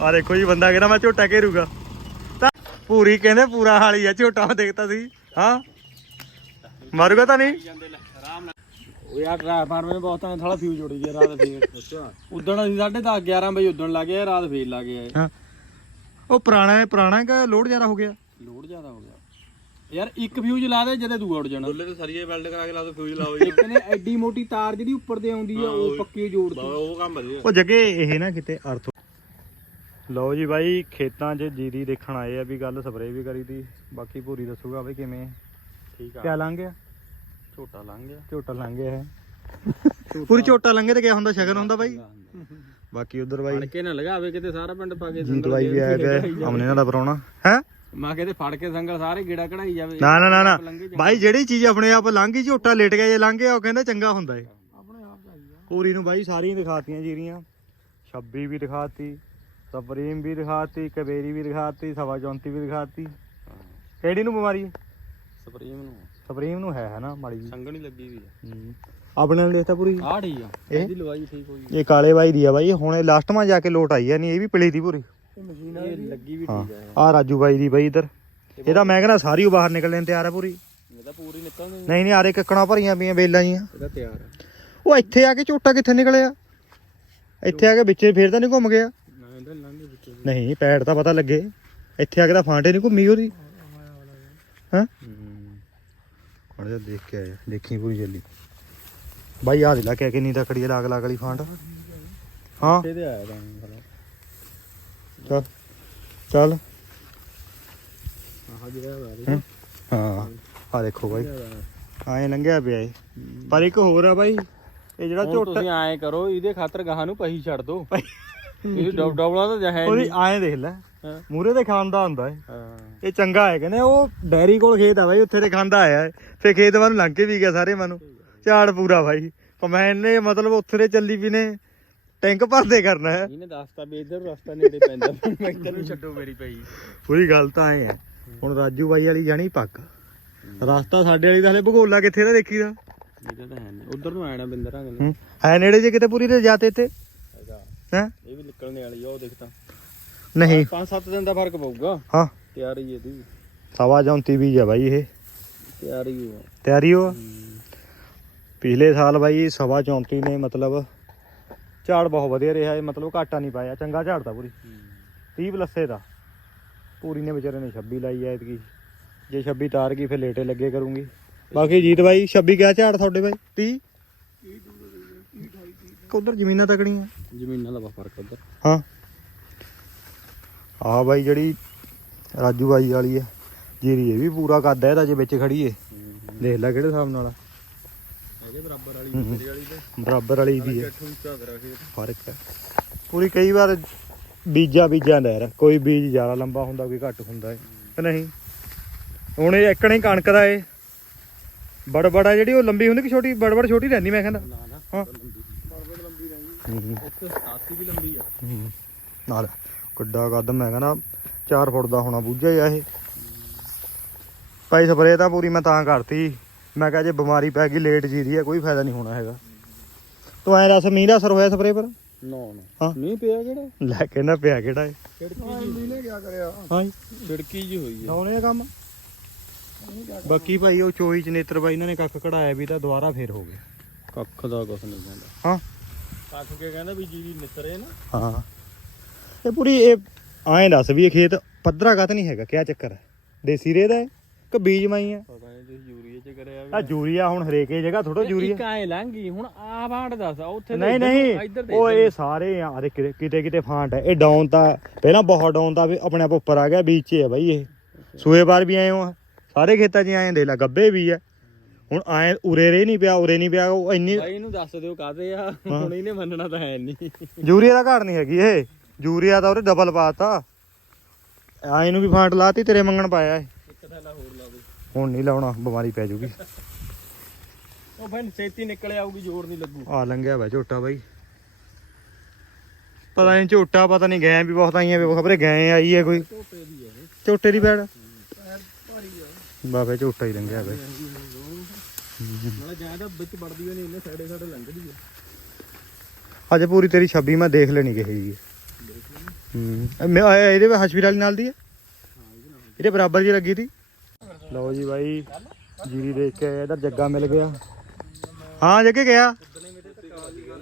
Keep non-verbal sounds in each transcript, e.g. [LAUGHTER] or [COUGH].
ਆ ਦੇਖੋ ਜੀ ਬੰਦਾ ਕਹਿੰਦਾ ਮੈਂ ਝੋਟਾ ਘੇਰੂਗਾ। ਤਾਂ ਪੂਰੀ ਕਹਿੰਦੇ ਪੂਰਾ ਹਾਲੀ ਆ ਝੋਟਾ ਮੈਂ ਦੇਖਤਾ ਸੀ। ਹਾਂ? ਮਾਰੂਗਾ ਤਾਂ ਨਹੀਂ? ਉਹ ਯਾਰ ਟ੍ਰਾਂਸਫਾਰਮਰ ਮੇ ਬਹੁਤ ਤਾਂ ਥੋੜਾ ਫਿਊਜ਼ ਉੜ ਗਿਆ ਰਾਤ ਫੇਰ। ਅੱਛਾ ਉਦਣ ਅਸੀਂ 10:30 11 ਵਜੇ ਉਦਣ ਲੱਗੇ ਰਾਤ ਫੇਰ ਲੱਗੇ ਹਾਂ। ਉਹ ਪੁਰਾਣਾ ਹੈ ਪੁਰਾਣਾ ਕਿ ਲੋਡ ਜ਼ਿਆਦਾ ਹੋ ਗਿਆ? ਲੋਡ ਜ਼ਿਆਦਾ ਹੋ ਗਿਆ। ਯਾਰ ਇੱਕ ਫਿਊਜ਼ ਲਾ ਦੇ ਜਦੇ ਦੂਆ ਉੜ ਜਾਣਾ। ਬੁੱਲੇ ਤੇ ਸਰੀਏ ਵੈਲਡ ਕਰਾ ਕੇ ਲਾ ਦੋ ਫਿਊਜ਼ ਲਾਓ ਇੱਕ ਨੇ ਐਡੀ ਮੋਟੀ ਤਾਰ ਜਿਹੜੀ ਉੱਪਰ ਤੇ ਆਉਂਦੀ ਆ ਉਹ ਪੱਕੀ ਜੋੜਦੀ ਉਹ ਕੰਮ ਵਧੀਆ। ਉਹ ਜਗੇ ਇਹ ਨਾ ਕਿਤੇ ਅਰਥ ਲਓ ਜੀ ਬਾਈ ਖੇਤਾਂ 'ਚ ਜੀਰੀ ਦੇਖਣ ਆਏ ਆ ਵੀ ਗੱਲ ਸਪਰੇਅ ਵੀ ਕਰੀ ਤੀ ਬਾਕੀ ਪੂਰੀ ਦੱਸੂਗਾ ਬਈ ਕਿਵੇਂ ਠੀਕ ਕਿਆ ਲੰਘ ਗਿਆ? ਝੋਟਾ ਲੰਘ ਗਿਆ। ਝੋਟਾ ਲੰਘ ਗਿਆ ਹੈ। ਪੂਰੀ ਝੋਟਾ ਲੰਘੇ ਤੇ ਕਿਆ ਹੁੰਦਾ ਸ਼ਗਨ ਹੁੰਦਾ ਬਾਈ? ਬਾਕੀ ਉਧਰ ਬਾਈ ਫੜ ਕੇ ਨਾ ਲਗਾਵੇ ਕਿਤੇ ਸਾਰਾ ਪਿੰਡ ਪਾ ਕੇ ਜੀਤ ਬਾਈ ਵੀ ਆਇਆ ਪਿਆ ਅਮਨੇ ਨਾਲ ਦਾ ਪਰਾਉਣਾ ਹੈ? ਮੈਂ ਕਿਤੇ ਫੜ ਕੇ ਸੰਗਲ ਸਾਰੇ ਗੇੜਾ ਕਢਾਈ ਜਾਵੇ। ਨਾ ਨਾ ਨਾ ਨਾ। ਬਾਈ ਜਿਹੜੀ ਚੀਜ਼ ਆਪਣੇ ਆਪ ਲੰਘ ਝੋਟਾ ਲੇਟ ਗਿਆ ਜੇ ਲੰਘ ਗਿਆ ਉਹ ਕਹਿੰਦਾ ਚੰਗਾ ਹੁੰਦਾ ਏ। ਪੂਰੀ ਨੂੰ ਬਾਈ ਸਾਰੀਆਂ ਦਿਖਾਤੀਆਂ ਜੀਰੀਆਂ। 26 ਵੀ ਦਿਖਾਤੀ। ਸਪਰੀਮ ਵੀ ਦਿਖਾਤੀ ਕਵੇਰੀ ਵੀ ਦਿਖਾਤੀ ਸਵਾ 34 ਵੀ ਦਿਖਾਤੀ। ਕਿਹੜੀ ਨੂੰ ਬਿਮਾਰੀ ਹੈ? ਸਪਰੀਮ ਨੂੰ। ਸਪਰੀਮ ਨੂੰ ਹੈ ਹੈ ਨਾ ਮਾੜੀ ਜੀ ਸੰਗਣੀ ਲੱਗੀ ਵੀ ਆ। ਆਪਣੇ ਨਾਲ ਦੇਖਤਾ ਪੂਰੀ? ਆਹ ਠੀਕ ਆ। ਇਹ? ਇਹਦੀ ਲਵਾਈ ਠੀਕ ਹੋਈ ਇਹ ਕਾਲੇ ਬਾਈ ਦੀ ਆ ਬਾਈ ਹੁਣ ਇਹ ਲਾਸਟ ਮਾ ਜਾ ਕੇ ਲੋਟ ਆਈ ਆ ਨਹੀਂ ਇਹ ਵੀ ਪਲੀ ਦੀ ਪੂਰੀ। ਮਸ਼ੀਨ ਇਹ ਲੱਗੀ ਵੀ ਹਾਂ ਠੀਕ ਆ। ਆ ਰਾਜੂ ਬਾਈ ਦੀ ਬਾਈ ਇਧਰ। ਇਹਦਾ ਮੈਂ ਕਹਿੰਦਾ ਸਾਰੀ ਉਹ ਬਾਹਰ ਨਿਕਲਣ ਤਿਆਰ ਆ ਪੂਰੀ। ਇਹ ਤਾਂ ਪੂਰੀ ਨਿਕਲਣੀ ਨਹੀਂ ਨਹੀਂ ਆਰੇ ਕੱਕਣਾ ਭਰੀਆਂ ਪਈਆਂ ਵੇਲਾਂ ਜੀਆਂ। ਇਹਦਾ ਤਿਆਰ ਆ। ਉਹ ਇੱਥੇ ਆ ਕੇ ਝੋਟਾ ਕਿੱਥੇ ਨਿਕਲਿਆ? ਇੱਥੇ ਆ ਕੇ ਵਿੱਚੇ ਫੇਰ ਤਾਂ ਨਹੀਂ ਘੁੰਮ ਗਿਆ। ਨਹੀਂ ਪੈੜ ਤਾਂ ਪਤਾ ਲੱਗੇ। ਇੱਥੇ ਆ ਕੇ ਤਾਂ ਫਾਂਟੇ ਨਹੀਂ ਘੁੰਮੀ ਉਹਦੀ। ਹਾਂ? ਜਾ ਦੇਖ ਕੇ ਆਇਆ। ਦੇਖੀ ਪੂਰੀ ਜੱਲੀ। ਬਾਈ ਆ ਦੇ ਲਾ ਕੇ ਕਿੰਨੀ ਤਕੜੀ ਲਾਗ ਲਾਗ ਵਾਲੀ ਫਾਂਟ। ਹਾਂ। ਇਹਦੇ ਆਇਆ ਤਾਂ ਹਲਾ ਚੱਲ ਚੱਲ। ਆਹ ਜਿਹੜਾ ਵਾਰੀ ਹੂੰ। ਹਾਂ। ਆ ਦੇਖੋ ਬਾਈ। ਐਂ ਲੰਘਿਆ ਪਿਆ ਏ ਪਰ ਇੱਕ ਹੋਰ ਆ ਬਾਈ। ਇਹ ਜਿਹੜਾ ਝੋਟਾ ਤੁਸੀਂ ਐਂ ਕਰੋ ਇਹਦੇ ਖਾਤਰ ਗਾਹਾਂ ਨੂੰ ਪਹੀ ਛੱਡ ਦੋ। ਇਹ ਡਬ ਡਬਲਾਂ ਤਾਂ ਜਹੇ ਉਹਦੀ ਐਂ ਦੇਖ ਲੈ। ਹਾਂ। ਮੂਰੇ ਤੇ ਖਾਂਦਾ ਹੁੰਦਾ ਏ। ਹਾਂ। ਇਹ ਚੰਗਾ ਹੈ ਕਹਿੰਦੇ ਉਹ ਡੈਰੀ ਕੋਲ ਖੇਤ ਆ ਬਾਈ ਉੱਥੇ ਤੇ ਖਾਂਦਾ ਆਇਆ ਏ। ਫੇ ਖੇਤ ਵੱਲ ਲੰਘ ਕੇ ਵੀ ਗਿਆ ਸਾਰੇ ਮਨੂੰ ਝਾੜ ਪੂਰਾ ਬਾਈ। ਕਮੈਨ ਨੇ ਮਤਲਬ ਉੱਥੇ ਤੇ ਚੱਲੀ ਵੀ ਨੇ ਟੈਂਕ ਭਰਦੇ ਕਰਨਾ ਹੈ। ਇਹਨੇ ਦੱਸਤਾ ਵੀ ਇੱਧਰ ਰਸਤਾ ਨੇੜੇ ਪੈਂਦਾ। [LAUGHS] ਮੈਂ ਇੱਧਰ ਨੂੰ ਛੱਡੋ ਮੇਰੀ ਪਈ ਪੂਰੀ ਗੱਲ ਤਾਂ ਐ ਹੈ। ਹੁਣ ਰਾਜੂ ਬਾਈ ਵਾਲੀ ਜਾਣੀ ਪੱਕ। ਰਸਤਾ ਸਾਡੇ ਵਾਲੀ ਦਾ ਹਲੇ ਭਗੋਲਾ ਕਿੱਥੇ ਦਾ ਦੇਖੀਦਾ। ਇਹਦਾ ਤਾਂ ਹੈ ਨਹੀਂ। ਉਧਰ ਨੂੰ ਆਣਾ ਬਿੰਦਰਾਂ ਗੱਲ ਹੂੰ। ਹੈ ਨੇੜੇ ਜੇ ਕਿਤੇ ਪੂਰੀ ਤੇ ਜਾਤੇ ਤੇ ਹੈਗਾ ਹੈ? ਇਹ ਵੀ ਨਿਕਲਣੇ ਵਾਲੀ ਆ ਉਹ ਦੇਖ ਤਾਂ। ਨਹੀਂ। 5-7 ਦਿਨ ਦਾ ਫ਼ਰਕ ਪਊਗਾ। ਹਾਂ। ਤਿਆਰੀ ਇਹਦੀ। ਸਵਾ ਜੌਂਤੀ ਵੀ ਆ ਬਾਈ ਇਹ। ਤਿਆਰੀ ਹੋ ਤਿਆਰੀ ਹੋ। ਪਿਛਲੇ ਸਾਲ ਬਾਈ ਸਵਾ 34 ਨੇ ਮਤਲਬ ਝਾੜ ਬਹੁਤ ਵਧੀਆ ਰਿਹਾ ਇਹ ਮਤਲਬ ਘਾਟਾ ਨਹੀਂ ਪਾਇਆ ਚੰਗਾ ਝਾੜਦਾ ਪੂਰੀ। 30 ਪਲੱਸੇ ਦਾ ਪੂਰੀ ਨੇ ਵਿਚਾਰੇ ਨੇ 26 ਲਾਈ ਐ ਇਤਕੀ ਜੇ 26 ਤਾਰ ਗਈ ਫਿਰ ਲੇਟੇ ਲੱਗੇ ਕਰੂੰਗੀ। ਬਾਕੀ ਜੀਤ ਬਾਈ 26 ਕਿਆ ਝਾੜ ਤੁਹਾਡੇ ਬਾਈ? 30 ਉਧਰ ਜ਼ਮੀਨਾਂ ਤਕੜੀਆਂ। ਜ਼ਮੀਨਾਂ ਦਾ ਫ਼ਰਕ ਉਧਰ। ਹਾਂ। ਆ ਬਾਈ ਜਿਹੜੀ ਰਾਜੂ ਬਾਈ ਵਾਲੀ ਆ ਜੀਰੀ ਇਹ ਵੀ ਪੂਰਾ ਕੱਦ ਹੈ ਇਹਦਾ ਜੇ ਵਿੱਚ ਖੜੀ ਏ। ਦੇਖ ਲੈ ਕਿਹੜੇ ਹਿਸਾਬ ਨਾਲ ਆ। ਬਰਾਬਰ ਵਾਲੀ। ਮੇਰੇ ਵਾਲੀ ਤੇ। ਬਰਾਬਰ ਵਾਲੀ ਵੀ ਹੈ ਇਕੱਠੂ ਝਾਗਰਾ ਖੇਤ ਫ਼ਰਕ ਹੈ ਪੂਰੀ ਕਈ ਵਾਰ ਬੀਜਾ ਬੀਜਾਂ ਦਾ ਯਾਰ ਕੋਈ ਬੀਜ ਜ਼ਿਆਦਾ ਲੰਬਾ ਹੁੰਦਾ ਕੋਈ ਘੱਟ ਹੁੰਦਾ ਹੈ ਕਿ ਨਹੀਂ। ਹੁਣ ਇਹ ਇੱਕਣੇ ਕਣਕ ਦਾ ਏ। ਬੜਬੜਾ ਜਿਹੜੀ ਉਹ ਲੰਬੀ ਹੁੰਦੀ ਕਿ ਛੋਟੀ? ਬੜਬੜ ਛੋਟੀ ਰਹਿੰਦੀ ਮੈਂ ਕਹਿੰਦਾ। ਹਾਂ। ਲੰਬੀ ਬਰਾਬਰ ਲੰਬੀ ਰਹੀ ਉੱਥੇ 87 ਵੀ ਲੰਬੀ ਆ। ਹੂੰ। ਨਾਲ ਕਿੱਡਾ ਕੱਦ ਮੈਂ ਕਹਿੰਦਾ 4 ਫੁੱਟ ਦਾ ਹੋਣਾ ਬੂਝਾ ਹੀ ਆ ਇਹ। ਭਾਈ ਸਪਰੇ ਤਾਂ ਪੂਰੀ ਮੈਂ ਤਾਂ ਕਰਤੀ। ਮੈਂ ਕਿਹਾ ਜੇ ਬਿਮਾਰੀ ਪੈ ਗਈ ਲੇਟ ਜੀਰੀ ਆ ਕੋਈ ਫਾਇਦਾ ਨਹੀਂ ਹੋਣਾ ਹੈਗਾ। ਤੂੰ ਐਂ ਦੱਸ ਮੀਂਹ ਦਾ ਅਸਰ ਹੋਇਆ ਸਪਰੇ ਪਰ? ਨਾ ਹਾਂ। ਨਾ ਮੀਂਹ ਪਿਆ ਕਿਹੜਾ? ਲੈ ਕੇ ਨਾ ਪਿਆ ਕਿਹੜਾ ਏ ਛਿੜਕੀ ਜੀ। ਨੇ ਕੀ ਕਰਿਆ? ਹਾਂ ਜੀ। ਛਿੜਕੀ ਜੀ ਹੋਈ ਆ। ਲਾਉਣੇ ਕੰਮ? ਬਾਕੀ ਭਾਈ ਉਹ ਚੋਈ ਚ ਨੇਤਰ ਬਾਈ ਇਹਨਾਂ ਨੇ ਕੱਖ ਕਢਾਇਆ ਵੀ ਤਾਂ ਦੁਬਾਰਾ ਫੇਰ ਹੋ ਗਏ ਕੱਖ ਦਾ ਕੁਛ ਨਹੀਂ ਹਾਂ। ਕੱਖ ਕੇ ਕਹਿੰਦਾ ਵੀ ਜੀਰੀ ਨਿਤਰੇ ਨਾ। ਹਾਂ। ਇਹ ਪੂਰੀ ਇਹ ਐਂ ਦੱਸ ਵੀ ਇਹ ਖੇਤ ਪੱਧਰਾ ਕੱਤ ਨਹੀਂ ਹੈਗਾ ਕਿਆ ਚੱਕਰ ਹੈ? ਦੇਸੀ ਰੇਹ ਦਾ ਹੈ ਕਿ ਬੀਜ ਮਾਈ ਹੈ? ਪਤਾ ਨਹੀਂ ਤੁਸੀਂ ਯੂਰੀਏ ਚ ਕਰਿਆ ਆ ਯੂਰੀਆ ਹੁਣ ਹਰੇਕ ਇਹ ਜਗ੍ਹਾ ਥੋੜਾ ਯੂਰੀਆ। ਇੱਕ ਐ ਲੰਘੀ ਹੁਣ ਆ ਬਾੜ ਦੱਸ ਉੱਥੇ ਤਾਂ ਨਹੀਂ ਇੱਧਰ ਨਹੀਂ। ਨੂੰ- ਇੱਧਰ ਦੇ ਉਹ ਇਹ ਸਾਰੇ ਆ ਦੇ ਕਿਤੇ ਕਿਤੇ ਕਿਤੇ ਫਾਂਟ ਹੈ। ਇਹ ਡਾਊਨ ਤਾਂ ਪਹਿਲਾਂ ਬਹੁਤ ਡਾਊਨ ਦਾ ਵੀ ਆਪਣੇ ਆਪ ਉੱਪਰ ਆ ਗਿਆ ਬੀਚ 'ਚ ਹੈ ਬਾਈ ਇਹ। ਸੂਏ ਬਾਰ ਵੀ ਆਏ ਹੋ ਸਾਰੇ ਖੇਤਾਂ 'ਚ ਆਏ ਦੇ ਲੈ ਗੱਬੇ ਵੀ ਹੈ। ਹੁਣ ਆਏ ਉਰੇ ਰੇ ਨਹੀਂ ਪਿਆ ਉਰੇ ਨਹੀਂ ਪਿਆ ਉਹ ਇੰਨੀ ਬਾਈ ਇਹਨੂੰ ਦੱਸ ਦਿਓ ਕਾਦੇ ਆ? ਹੁਣ ਇਹਨੇ ਮੰਨਣਾ ਤਾਂ ਹੈ ਨਹੀਂ। ਯੂਰੀਆ ਦਾ ਘਾਟ ਨਹੀਂ ਹੈਗੀ ਇਹ। ਯੂਰੀਆ ਦਾ ਉਹਦੇ ਡਬਲ ਪਾਤਾ। ਆ ਇਹਨੂੰ ਵੀ ਫਾਂਟ ਲਾਤੀ ਤੇਰੇ ਮੰਗਣ ਪਾਇਆ ਇਹ। ਇੱਕ ਥੈਲਾ ਹੋਰ ਲਾ ਦੇ। ਹੁਣ ਨਹੀਂ ਲਾਉਣਾ ਬਿਮਾਰੀ ਪੈ ਜੂਗੀ ਉਹ ਫਿਰ ਛੇਤੀ ਨਿਕਲ ਆਊਗੀ ਜ਼ੋਰ ਨਹੀਂ ਲੱਗੂ। ਆ ਲੰਘਿਆ ਵਾ ਝੋਟਾ ਬਾਈ। ਪਤਾ ਨਹੀਂ ਝੋਟਾ ਪਤਾ ਨਹੀਂ ਗਏ ਵੀ ਬਹੁਤ ਆਈਆਂ ਵੀ ਖਬਰੇ ਗਏ ਆਈ ਹੈ ਕੋਈ। ਝੋਟੇ ਦੀ ਹੈ ਝੋਟੇ ਦੀ ਬੈੜ? ਭਾਰੀ ਆ। ਬਾਬੇ ਝੋਟਾ ਹੀ ਲੰਘਿਆ ਬਾਈ ਵਿੱਚ ਵੜਦੀ ਨਹੀਂ ਇਹਨੇ ਲੰਘਦੀ ਅੱਜ ਪੂਰੀ ਤੇਰੀ 26 ਮੈਂ ਦੇਖ ਲੈਣੀ ਕਿਹੇ ਜੀ ਹੂੰ। ਮੈਂ ਆਇਆ ਇਹਦੇ ਵਿੱਚ ਹਸ਼ਵੀਰ ਵਾਲੀ ਨਾਲ ਦੀ ਹੈ ਇਹਦੇ ਬਰਾਬਰ ਜੀ ਲੱਗੀ ਤੀ? ਲਓ ਜੀ ਬਾਈ ਜੀਰੀ ਦੇਖ ਕੇ ਇੱਧਰ ਜੱਗਾ ਮਿਲ ਗਿਆ। ਹਾਂ ਜੱਗੇ ਗਿਆ।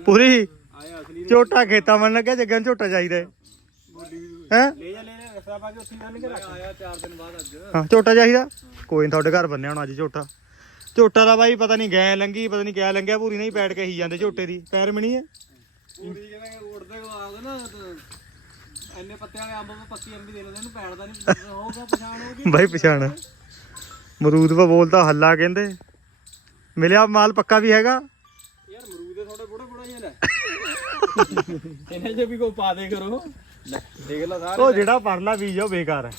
ਪੂਰੀ? ਆਇਆ ਅਸਲੀ ਝੋਟਾ ਖੇਤਾਂ ਮੰਨ ਲੱਗਿਆ ਜੱਗਾਂ ਨੂੰ ਝੋਟਾ ਚਾਹੀਦਾ। ਹੈ? ਹੈਂ? ਲੈ ਜਾ ਲੈ ਜਾ ਰਸਾ ਪਾ ਕੇ ਉੱਥੇ ਬੰਨ ਕੇ ਰੱਖ। ਆਇਆ 4 ਦਿਨ ਬਾਅਦ ਅੱਜ ਹਾਂ ਝੋਟਾ ਚਾਹੀਦਾ? ਕੋਈ ਨੀ ਤੁਹਾਡੇ ਘਰ ਬੰਨਿਆ ਹੁਣ ਅੱਜ ਝੋਟਾ। ਝੋਟਾ ਦਾ ਬਾਈ ਪਤਾ ਨਹੀਂ ਗੈ ਲੰਗੀ ਪਤਾ ਨਹੀਂ ਕਿਆ ਲੰਗਿਆ ਪੂਰੀ ਨਹੀਂ ਪੈੜ ਕੇ ਹੀ ਜਾਂਦੇ ਝੋਟੇ ਦੀ। ਪੈਰ ਮਿਣੀ ਹੈ। ਪੂਰੀ ਕਹਿੰਦੇ ਉੜਦੇ ਕੋ ਆਉਂਦੇ ਨਾ ਤਾਂ ਇੰਨੇ ਪੱਤੇ ਵਾਲੇ ਅੰਬ ਨੂੰ ਪੱਕੀ ਅੰਬੀ ਦੇ ਲੈਂਦੇ ਇਹਨੂੰ ਪੈੜਦਾ ਨਹੀਂ ਹੋਊਗਾ ਪਛਾਣ ਹੋਊਗੀ ਬਾਈ ਪਛਾਣ। ਮਰੂਦ ਪਾ ਬੋਲਦਾ ਹੱਲਾ ਕਹਿੰਦੇ। ਮਿਲਿਆ ਮਾਲ ਪੱਕਾ ਵੀ ਹੈਗਾ? ਯਾਰ ਮਰੂਦ ਦੇ ਥੋੜੇ ਬੁੜਾ ਬੁੜਾ ਜਿਹਾ ਲੈ ਇਹਨਾਂ ਜੇ ਵੀ ਕੋ ਪਾ ਦੇ ਕਰੋ। ਲੈ ਦੇਖ ਲੈ ਸਾਰੇ ਉਹ ਜਿਹੜਾ ਪਰਲਾ ਬੀਜ ਆ ਉਹ ਬੇਕਾਰ ਹੈ।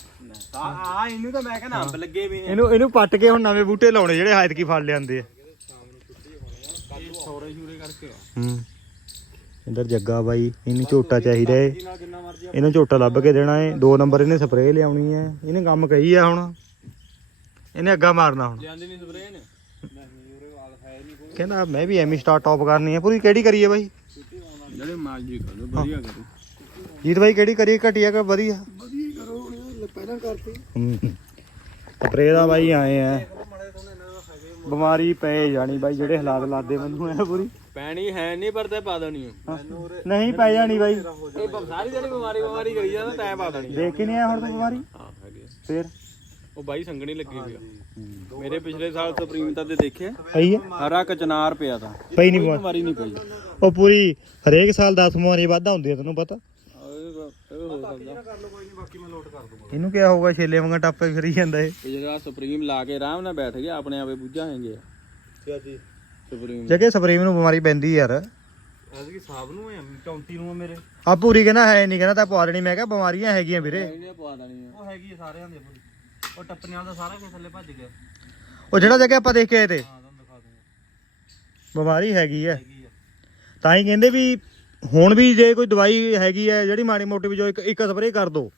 ਆ ਇਹਨੂੰ ਤਾਂ ਮੈਂ ਕਹਿੰਦਾ ਅੰਬ ਲੱਗੇ ਵੀ ਇਹਨੂੰ ਇਹਨੂੰ ਪੱਟ ਕੇ ਹੁਣ ਨਵੇਂ ਬੂਟੇ ਲਾਉਣੇ ਜਿਹੜੇ ਹਾਇਤ ਕੀ ਫੜ ਲਿਆਂਦੇ ਆ। ਸੌਰੇ ਸ਼ੂਰੇ ਕਰਕੇ ਹੂੰ। ਇੰਦਰ ਜੱਗਾ ਬਾਈ ਇਹਨੂੰ ਝੋਟਾ ਚਾਹੀਦਾ ਏ। ਇਹਨੂੰ ਝੋਟਾ ਲੱਭ ਕੇ ਦੇਣਾ ਏ। ਦੋ ਨੰਬਰ ਇਹਨੇ ਸਪਰੇਅ ਲਿਆਉਣੀ ਹੈ ਇਹਨੇ ਕੰਮ ਕਹੀ ਆ ਹੁਣ। ਇਹਨੇ ਅੱਗਾ ਮਾਰਨਾ ਹੁਣ। ਲਿਆਂਦੀ ਨਹੀਂ ਸਪਰੇਅ ਨੇ ਕਹਿੰਦਾ ਮੈਂ ਵੀ ਐਵੇਂ ਸਟਾਰਟ ਟੌਪ ਕਰਨੀ ਹੈ ਪੂਰੀ ਕਿਹੜੀ ਕਰੀਏ ਬਾਈ? ਜਿਹੜੇ ਮਰਜ਼ੀ ਕਰੋ ਵਧੀਆ ਕਰੋ। ਜੀਤ ਬਾਈ ਕਿਹੜੀ ਕਰੀਏ ਘਟੀਆ ਕਿ ਵਧੀਆ ਵਧੀਆ ਕਰੋ ਹੁਣ ਪਹਿਲਾਂ ਕਰਤੇ। ਹੂੰ ਸਪਰੇਅ ਦਾ ਬਾਈ ਆਏ ਆ। ਬਿਮਾਰੀ ਪਏ ਜਾਣੀ ਬਾਈ ਜਿਹੜੇ ਹਾਲਾਤ ਲਾਦੇ ਮੈਨੂੰ ਐ ਪੂਰੀ। ਪੈਣੀ ਹੈ ਨਹੀਂ ਪਰ ਤੇ ਪਾ ਦੇਣੀ ਨਹੀਂ ਪੈ ਜਾਣੀ ਬਾਈ। ਇਹ ਸਾਰੀ ਜਿਹੜੀ ਬਿਮਾਰੀ ਬਿਮਾਰੀ ਕਰੀ ਜਾਂਦਾ ਤੈਂ ਪਾ ਦੇਣੀ ਦੇਖ ਕੇ ਨਹੀਂ ਆਇਆ ਹੁਣ ਤੂੰ ਬਿਮਾਰੀ? ਆ। ਫੇਰ? ਉਹ ਬਾਈ ਸੰਗਣੀ ਲੱਗੀ ਹੋਈ ਆ। ਮੇਰੇ ਪਿਛਲੇ ਸਾਲ ਸੁਪਰੀਮ ਤਾਂ ਦੇ ਦੇਖਿਆ। ਪਈ ਹੈ ਹਰਾ ਕਚਨਾਰ ਪਿਆ ਤਾਂ। ਪਈ ਨਹੀਂ ਬਿਮਾਰੀ। ਬਿਮਾਰੀ ਨਹੀਂ ਪਈ। ਉਹ ਪੂਰੀ ਹਰੇਕ ਸਾਲ 10 ਬਿਮਾਰੀ ਵਾਧਾ ਹੁੰਦੀ ਹੈ ਤੈਨੂੰ ਪਤਾ। ਇਹਨੂੰ ਕਿਹਾ ਹੋਊਗਾ ਛੇਲੇ ਵਾਂਗਾ ਟੱਪੇ ਫਿਰੀ ਜਾਂਦਾ ਇਹ। ਇਹ ਜਿਹੜਾ ਸੁਪਰੀਮ ਲਾ ਕੇ ਆਰਾਮ ਨਾਲ ਬੈਠ ਗਿਆ ਆਪਣੇ ਆਪੇ ਬੁੱਝਾ ਹੈਗੇ ਸਿਆਜੀ ਸੁਪਰੀਮ ਜਗੇ ਸਪਰੇਅ ਨੂੰ ਬਿਮਾਰੀ ਪੈਂਦੀ ਯਾਰ। ਐਸੀ ਸਾਬ ਨੂੰ ਹੈ 34 ਨੂੰ ਆ ਮੇਰੇ। ਆ ਪੂਰੀ ਕਹਿੰਦਾ ਹੈ ਨਹੀਂ ਕਹਿੰਦਾ ਤਾਂ ਪਵਾ ਦੇਣੀ ਮੈਂ ਕਿਹਾ ਬਿਮਾਰੀਆਂ ਹੈਗੀਆਂ ਵੀਰੇ। ਇਹਨੇ ਪਵਾ ਦੇਣੀ ਆ। ਉਹ ਹੈਗੀ ਸਾਰਿਆਂ ਦੇ ਪੂਰੀ। ਉਹ ਟੱਪਣੇ ਵਾਲਾ ਤਾਂ ਸਾਰਾ ਕੁਝ ਥੱਲੇ ਭੱਜ ਗਿਆ। ਉਹ ਜਿਹੜਾ ਜਗ੍ਹਾ ਆਪਾਂ ਦੇਖ ਕੇ ਆਏ ਤੇ। ਹਾਂ ਤੁਹਾਨੂੰ ਦਿਖਾ ਦੂੰਗਾ। ਬਿਮਾਰੀ ਹੈਗੀ ਹੈ ਹੈਗੀ ਆ। ਤਾਂ ਹੀ ਕਹਿੰਦੇ ਵੀ ਹੁਣ ਵੀ ਜੇ ਕੋਈ ਦਵਾਈ ਹੈਗੀ ਹੈ ਜਿਹੜੀ ਮਾੜੀ ਮੋਟੀ ਵੀ ਜੋ ਇੱਕ ਇੱਕ ਸਪਰੇਅ ਕਰ ਦੋ।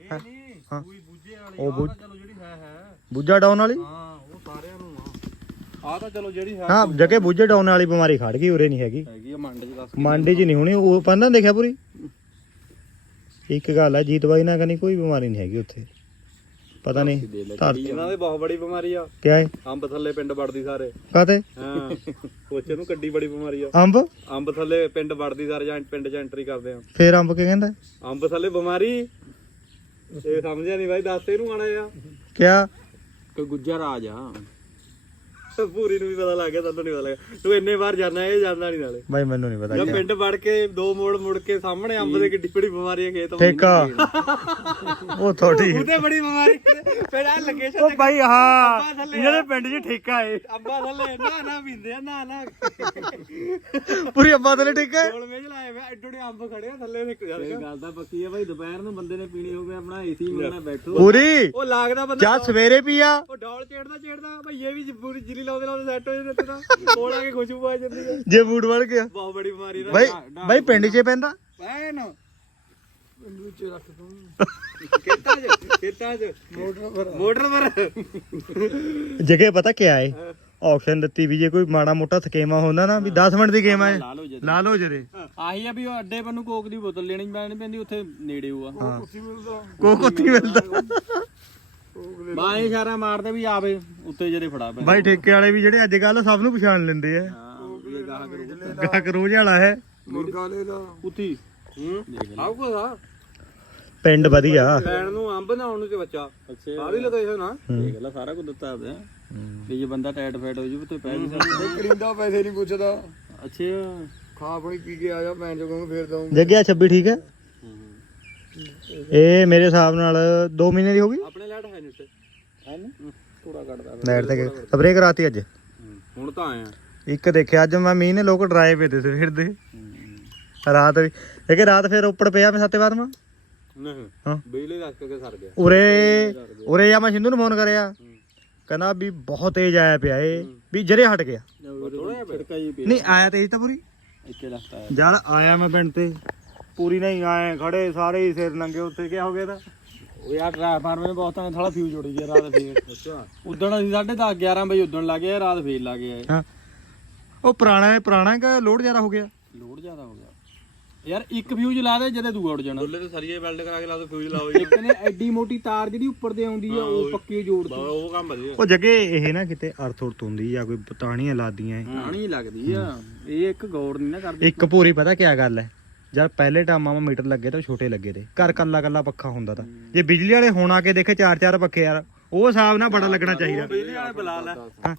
ਇਹ ਨਹੀਂ ਹਾਂ। ਕੋਈ ਬੁੱਝੇ ਵਾਲੀ ਉਹ ਆਹ ਬੁੱਝ- ਤਾਂ ਚਲੋ ਜਿਹੜੀ ਹੈ ਹੈ। ਬੁੱਝਾ ਡਾਊਨ ਵਾਲੀ? ਹਾਂ ਉਹ ਸਾਰਿਆਂ ਨੂੰ ਆ। ਆਹ ਤਾਂ ਚਲੋ ਜਿਹੜੀ ਹੈ ਹਾਂ ਜਗੇ ਬੁੱਝੇ ਡਾਊਨ ਵਾਲੀ ਬਿਮਾਰੀ ਖੜ ਗਈ ਉਰੇ ਨਹੀਂ ਹੈਗੀ। ਹੈਗੀ ਆ ਮੰਡ ਚ ਦੱਸ ਮਾਂਡੇ 'ਚ ਨਹੀਂ ਹੋਣੀ ਉਹ ਪੰਦਾ ਦੇਖਿਆ ਪੂਰੀ? ਇੱਕ ਗੱਲ ਹੈ ਜੀਤ ਬਾਈ ਨਾਲ ਕਹਿੰਦੀ ਕੋਈ ਬਿਮਾਰੀ ਨਹੀਂ ਹੈਗੀ ਉੱਥੇ। ਪਤਾ ਨਹੀਂ ਧਰਤੀ ਇਹਨਾਂ ਦੀ ਬਹੁਤ ਬੜੀ ਬਿਮਾਰੀ ਆ। ਕਿਆ ਹੈ ਅੰਬ ਥੱਲੇ ਪਿੰਡ ਵੜਦੀ ਸਾਰੇ। ਕਾਤੇ ਹਾਂ ਕੋਚੇ ਨੂੰ ਕੱਡੀ ਬੜੀ ਬਿਮਾਰੀ ਆ। ਅੰਬ? ਅੰਬ ਥੱਲੇ ਪਿੰਡ ਵੜਦੀ ਸਾਰੇ ਜਾਂ ਪਿੰਡ 'ਚ ਐਂਟਰੀ ਕਰਦੇ ਆ। ਫੇਰ ਅੰਬ ਕੀ ਕਹਿੰਦਾ? ਅੰਬ ਥੱਲੇ ਬਿਮਾਰੀ? ਇਹ ਸਮਝਿਆ ਨਹੀਂ ਬਾਈ ਦੱਸ ਇਹਨੂੰ ਆਣਾ ਆ। ਕਿਆ? ਕੋਈ ਗੁੱਜਰ ਆ। ਜਾ ਪੂਰੀ ਨੂੰ ਵੀ ਪਤਾ ਲੱਗ ਗਿਆ ਤੁਹਾਨੂੰ ਨਹੀਂ ਪਤਾ ਲੱਗਾ ਤੂੰ ਇੰਨੇ ਵਾਰ ਜਾਣਾ ਇਹ ਜਾਂਦਾ ਨਹੀਂ ਨਾਲੇ। ਬਾਈ ਮੈਨੂੰ ਨਹੀਂ ਪਤਾ ਜਦ ਪਿੰਡ ਵੜ ਕੇ ਦੋ ਮੋੜ ਮੁੜ ਕੇ ਸਾਹਮਣੇ ਅੰਬ ਦੇ ਕਿੱਡੀ ਬੜੀ ਬਿਮਾਰੀ ਆ ਖੇਤ ਠੇਕਾ। ਉਹ ਥੋੜੀ ਉਹਦੇ ਬੜੀ ਬਿਮਾਰੀ ਫਿਰ ਆ ਲੱਗੇ ਉਹ ਬਾਈ ਹਾਂ। ਇਹਨਾਂ ਦੇ ਪਿੰਡ 'ਚ ਠੇਕਾ ਏ। ਅੰਬਾ ਥੱਲੇ ਨਾ ਨਾ ਪੀਂਦੇ ਆ ਨਾ ਨਾ। ਪੂਰੀ ਅੰਬਾਂ ਥੱਲੇ ਠੇਕਾ ਏ? ਕੋਲ ਮੇਜ ਲਾਏ ਵੇ ਐਡੋੜੇ ਅੰਬ ਖੜੇ ਆ ਥੱਲੇ ਨਿਕ ਇਹ ਗੱਲ ਤਾਂ ਪੱਕੀ ਆ ਭਾਈ ਦੁਪਹਿਰ ਨੂੰ ਬੰਦੇ ਨੇ ਪੀਣੀ ਹੋਵੇ ਆਪਣਾ ਏਸੀ ਮੰਗਣਾ ਬੈਠੋ। ਪੂਰੀ? ਉਹ ਲੱਗਦਾ ਬੰਦਾ ਜਾਂ ਸਵੇਰੇ ਪੀਆ ਉਹ ਡੌਲ ਚੇੜਦਾ ਚੇੜਦਾ। ਭਈਏ ਵੀ ਪੂਰੀ ਜਿਲੀ ਲਾਉਂਦੇ ਲਾਉਂਦੇ ਸੈੱਟ ਹੋ ਜਾਂਦੇ ਤਾਂ ਕੋਲ ਆ ਕੇ ਖੁਸ਼ਬੂ ਆ ਜਾਂਦੀ ਹੈ ਜੇ ਮੂਡ ਵੜ ਗਿਆ। ਬਹੁਤ ਬੜੀ ਬਿਮਾਰੀ ਦਾ ਬਾਈ ਬਾਈ ਪਿੰਡ 'ਚ ਪੈਂਦਾ? ਪੈਨ ਚ ਰੱਖ ਮੋਟਰ ਪਰ। ਮੋਟਰ ਪਰ। ਜਗੇ ਪਤਾ ਕਿਆ ਏ? ਆਪਸ਼ਨ ਦਿੱਤੀ ਵੀ ਜੇ ਕੋਈ ਮਾੜਾ ਮੋਟਾ ਥਕੇਮਾ ਹੁੰਦਾ ਨਾ ਵੀ 10 ਮਿੰਟ ਦੀ ਗੇਮ ਹੈ ਲਾ ਲਓ ਜਰੇ ਆਹੀ ਆ ਵੀ ਉਹ ਅੱਡੇ ਪਰ ਨੂੰ ਕੋਕ ਦੀ ਬੋਤਲ ਲੈਣੀ ਪੈਣੀ ਪੈਂਦੀ ਉੱਥੇ ਨੇੜੇ ਹੋਆ ਕੋ ਕੋਤੀ ਮਿਲਦਾ। ਬਾਈ ਇਸ਼ਾਰਾ ਮਾਰਦੇ ਵੀ ਆਵੇ ਉੱਤੇ ਜਿਹੜੇ ਫੜਾ ਪੈ ਬਾਈ ਠੇਕੇ ਵਾਲੇ ਵੀ ਜਿਹੜੇ ਅੱਜ ਕੱਲ ਸਭ ਨੂੰ ਪਛਾਣ ਲੈਂਦੇ ਆ। ਗਾਹਕ ਰੋਜ਼ ਵਾਲਾ ਹੈ। ਮੁਰਗਾ ਲੈ ਲਾ। ਉੱਤੀ ਹੂੰ? ਆਉ ਕੋਸਾ ਪਿੰਡ ਵਧੀਆ। ਲੈਣ ਨੂੰ ਅੰਬ ਨਾਉਣ ਨੂੰ ਤੇ ਬੱਚਾ। ਅੱਛਾ। ਸਾਰੀ ਲੋਕੇਸ਼ਨ ਆ। ਦੇਖ ਲੈ ਸਾਰਾ ਕੁਝ ਦਿੱਤਾ ਤੇ ਵੀ ਜੇ ਬੰਦਾ ਟਾਈਟ ਫੈਟ ਹੋ ਜੂ ਤੇ ਪੈ ਨਹੀਂ ਸਕਦਾ। ਕਰਿੰਦਾ ਪੈਸੇ ਨਹੀਂ ਪੁੱਛਦਾ। ਅੱਛਾ। ਖਾ ਬੜੀ ਪੀ ਕੇ ਆ ਜਾ ਮੈਂ ਜੋ ਕਹੂੰ ਫੇਰ ਦਊਂ ਜੱਗਿਆ 26 ਠੀਕ ਹੈ? ਇਹ ਮੇਰੇ ਹਿਸਾਬ ਨਾਲ 2 ਮਹੀਨੇ ਦੀ ਹੋ ਗਈ। ਆਪਣੇ ਲੈਟ ਹੈ ਨਹੀਂ ਹੈ ਨਾ ਥੋੜਾ ਕੱਢਦਾ ਲਾਈਟ ਤੇ ਸਪਰੇਅ ਕਰਾਤੀ ਅੱਜ। ਹੁਣ ਤਾਂ ਆਇਆ ਇੱਕ ਦੇਖਿਆ ਅੱਜ ਮੈਂ ਮੀਂਹ ਨੇ ਲੋਕ ਡਰਾਏ ਪਏ ਤੇ ਸਵੇਰ ਦੇ। ਰਾਤ ਵੀ ਇਹ ਕਿ ਰਾਤ ਫਿਰ ਉੱਪਰ ਪਿਆ ਮੈਂ ਸੱਤੇ ਬਾਅਦ ਮੈਂ। ਨਹੀਂ। ਬਿਜਲੀ ਰੱਖ ਕੇ ਸਰ ਗਿਆ। ਉਰੇ ਉਰੇ ਆ ਮੈਂ ਸਿੰਧੂ ਨੂੰ ਫੋਨ ਕਰਿਆ। ਕਹਿੰਦਾ ਵੀ ਬਹੁਤ ਤੇਜ਼ ਆਇਆ ਪਿਆ ਏ। ਵੀ ਜਰੇ ਹਟ ਗਿਆ। ਥੋੜਾ ਜਿਹਾ ਨਹੀਂ ਆਇਆ ਤੇਜ਼ ਤਾਂ ਪੂਰੀ। ਇੱਕੇ ਲੱਗਦਾ ਜਦ ਆਇਆ ਮੈਂ ਪਿੰਡ ਤੇ। ਪੂਰੀ ਨਹੀਂ ਆਏ ਖੜੇ ਸਾਰੇ ਹੀ ਸਿਰ ਨੰਗੇ ਉੱਤੇ ਕਿਆ ਹੋ ਗਿਆ ਤਾਂ? ਉਹ ਯਾਰ ਟ੍ਰਾਂਸਫਾਰਮਰ ਨੇ ਬਹੁਤ ਤਾਂ ਥੋੜਾ ਫਿਊਜ਼ ਉੜ ਗਿਆ ਰਾਤ ਫੇਰ। ਅੱਛਾ। ਉਦਣ ਅਸੀਂ 10:30 11 ਵਜੇ ਉਦਣ ਲੱਗੇ ਆ ਰਾਤ ਫੇਰ ਲੱਗੇ ਹਾਂ। ਉਹ ਪੁਰਾਣਾ ਹੈ ਪੁਰਾਣਾ ਕਿ ਲੋਡ ਜ਼ਿਆਦਾ ਹੋ ਗਿਆ? ਲੋਡ ਜ਼ਿਆਦਾ ਹੋ ਗਿਆ। ਯਾਰ ਇੱਕ ਫਿਊਜ਼ ਲਾ ਦੇ ਜਦੇ ਦੂਆ ਉੱਡ ਜਾਣਾ। ਦੁੱਲੇ ਤੇ ਸਰੀਏ ਵੈਲਡ ਕਰਾ ਕੇ ਲਾ ਦੋ ਫਿਊਜ਼ ਲਾਓ ਇੱਕ ਨੇ ਐਡੀ ਮੋਟੀ ਤਾਰ ਜਿਹੜੀ ਉੱਪਰ ਤੇ ਆਉਂਦੀ ਆ ਉਹ ਪੱਕੀ ਜੋੜ ਬਾ ਉਹ ਕੰਮ ਵਧੀਆ। ਉਹ ਜਗੇ ਇਹ ਨਾ ਕਿਤੇ ਅਰਥ ਉਰਥ ਹੁੰਦੀ ਜਾਂ ਕੋਈ ਪਤਾਣੀਆਂ ਲਾਦੀਆਂ ਇਹ। ਰਾਣੀ ਲੱਗਦੀ ਆ। ਇਹ ਇੱਕ ਗੌਰ ਨਹੀਂ ਨਾ ਕਰਦੀ। ਇੱਕ ਪੂਰੀ ਪਤਾ ਕੀ ਗੱਲ ਹੈ ਜਦ ਪਹਿਲੇ ਟਾਮਾਂ ਮਾ ਮੀਟਰ ਲੱਗੇ ਤਾਂ ਛੋਟੇ ਲੱਗੇ ਤੇ। ਘਰ ਕੱਲਾ ਕੱਲਾ ਪੱਖਾ ਹੁੰਦਾ ਤਾਂ। ਜੇ ਬਿਜਲੀ ਵਾਲੇ ਹੁਣ ਆ ਕੇ ਦੇਖੇ ਚਾਰ ਚਾਰ ਪੱਖੇ ਯਾਰ ਉਹ ਹਿਸਾਬ ਨਾਲ ਬੜਾ ਲੱਗਣਾ ਚਾਹੀਦਾ। ਬਿਜਲੀ ਵਾਲੇ ਬੁਲਾ ਲੈ। ਹਾਂ।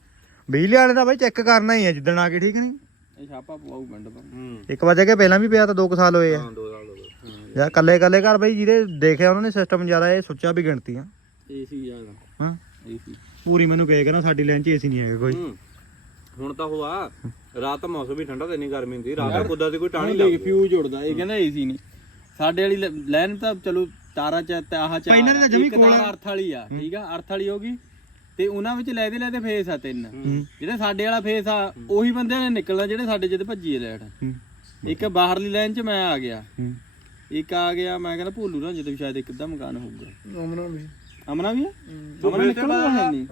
ਬਿਜਲੀ ਵਾਲੇ ਦਾ ਬਾਈ ਚੈੱਕ ਕਰਨਾ ਹੀ ਹੈ ਜਿੱਦਣ ਆ ਕੇ ਠੀਕ ਨਹੀਂ? ਇਹ ਛਾਪਾ ਪਵਾਉ ਪਿੰਡ ਹੂੰ। ਇੱਕ ਵਜੇ ਕੇ ਪਹਿਲਾਂ ਵੀ ਪਿਆ ਤਾਂ 2 ਸਾਲ ਹੋਏ ਆ। ਹਾਂ ਦੋ ਸਾਲ ਹੋ ਗਏ। ਯਾਰ ਕੱਲੇ ਕੱਲੇ ਘਰ ਬਾਈ ਜਿਹਦੇ ਦੇਖਿਆ ਉਹਨਾਂ ਨੇ ਸਿਸਟਮ ਜ਼ਿਆਦਾ ਇਹ ਸੋਚਿਆ ਵੀ ਗਿਣਤੀਆਂ। ਏਸੀ ਜ਼ਿਆਦਾ। ਹਾਂ। ਏਸੀ ਪੂਰੀ ਮੈਨੂੰ ਕਹੇ ਨਾ ਸਾਡੀ ਲਾਈਨ 'ਚ ਏਸੀ ਨਹੀਂ ਹੈਗਾ ਕੋਈ। ਹੁਣ ਤਾਂ ਹੋਆ ਰਾਤ ਦਾ ਮੌਸਮ ਵੀ ਠੰਡਾ ਤੇ ਨਹੀਂ ਗਰਮੀ ਹੁੰਦੀ ਰਾਤ ਦਾ ਕੁੱਦਾ ਦੀ ਕੋਈ ਟਾਣੀ ਨਹੀਂ ਲੱਗਦੀ ਫਿਊਜ਼ ਉੜਦਾ ਇਹ ਕਹਿੰਦਾ ਏਸੀ ਨਹੀਂ। ਸਾਡੇ ਵਾਲੀ ਲਾਈਨ ਤਾਂ ਚਲੋ ਤਾਰਾ ਚ ਤੇ ਆਹ ਚ ਪਹਿਲਾਂ ਤਾਂ ਜਮੀ ਤਾਰ ਅਰਥ ਵਾਲੀ ਆ ਠੀਕ ਆ ਅਰਥ ਵਾਲੀ ਹੋਗੀ ਤੇ ਉਹਨਾਂ ਵਿੱਚ ਲੈਦੇ ਲੈਦੇ ਫੇਸ ਆ ਤਿੰਨ। ਜਿਹੜੇ ਸਾਡੇ ਵਾਲਾ ਫੇਸ ਆ ਉਹੀ ਬੰਦਿਆਂ ਨੇ ਨਿਕਲਣਾ ਜਿਹੜੇ ਸਾਡੇ ਜਿੱਦ ਭੱਜੀ ਲੈਟ ਹੂੰ। ਇੱਕ ਬਾਹਰਲੀ ਲਾਈਨ 'ਚ ਮੈਂ ਆ ਗਿਆ। ਇੱਕ ਆ ਗਿਆ ਮੈਂ ਕਹਿੰਦਾ ਭੋਲੂ ਨਾ ਜਦੋਂ ਸ਼ਾਇਦ ਇੱਕ ਅੱਧਾ ਮਕਾਨ ਹੋਊਗਾ। ਅਮਨਾ ਵੀ ਅਮਨਾ ਨਿਕਲਦਾ ਹੈ ਨਹੀਂ?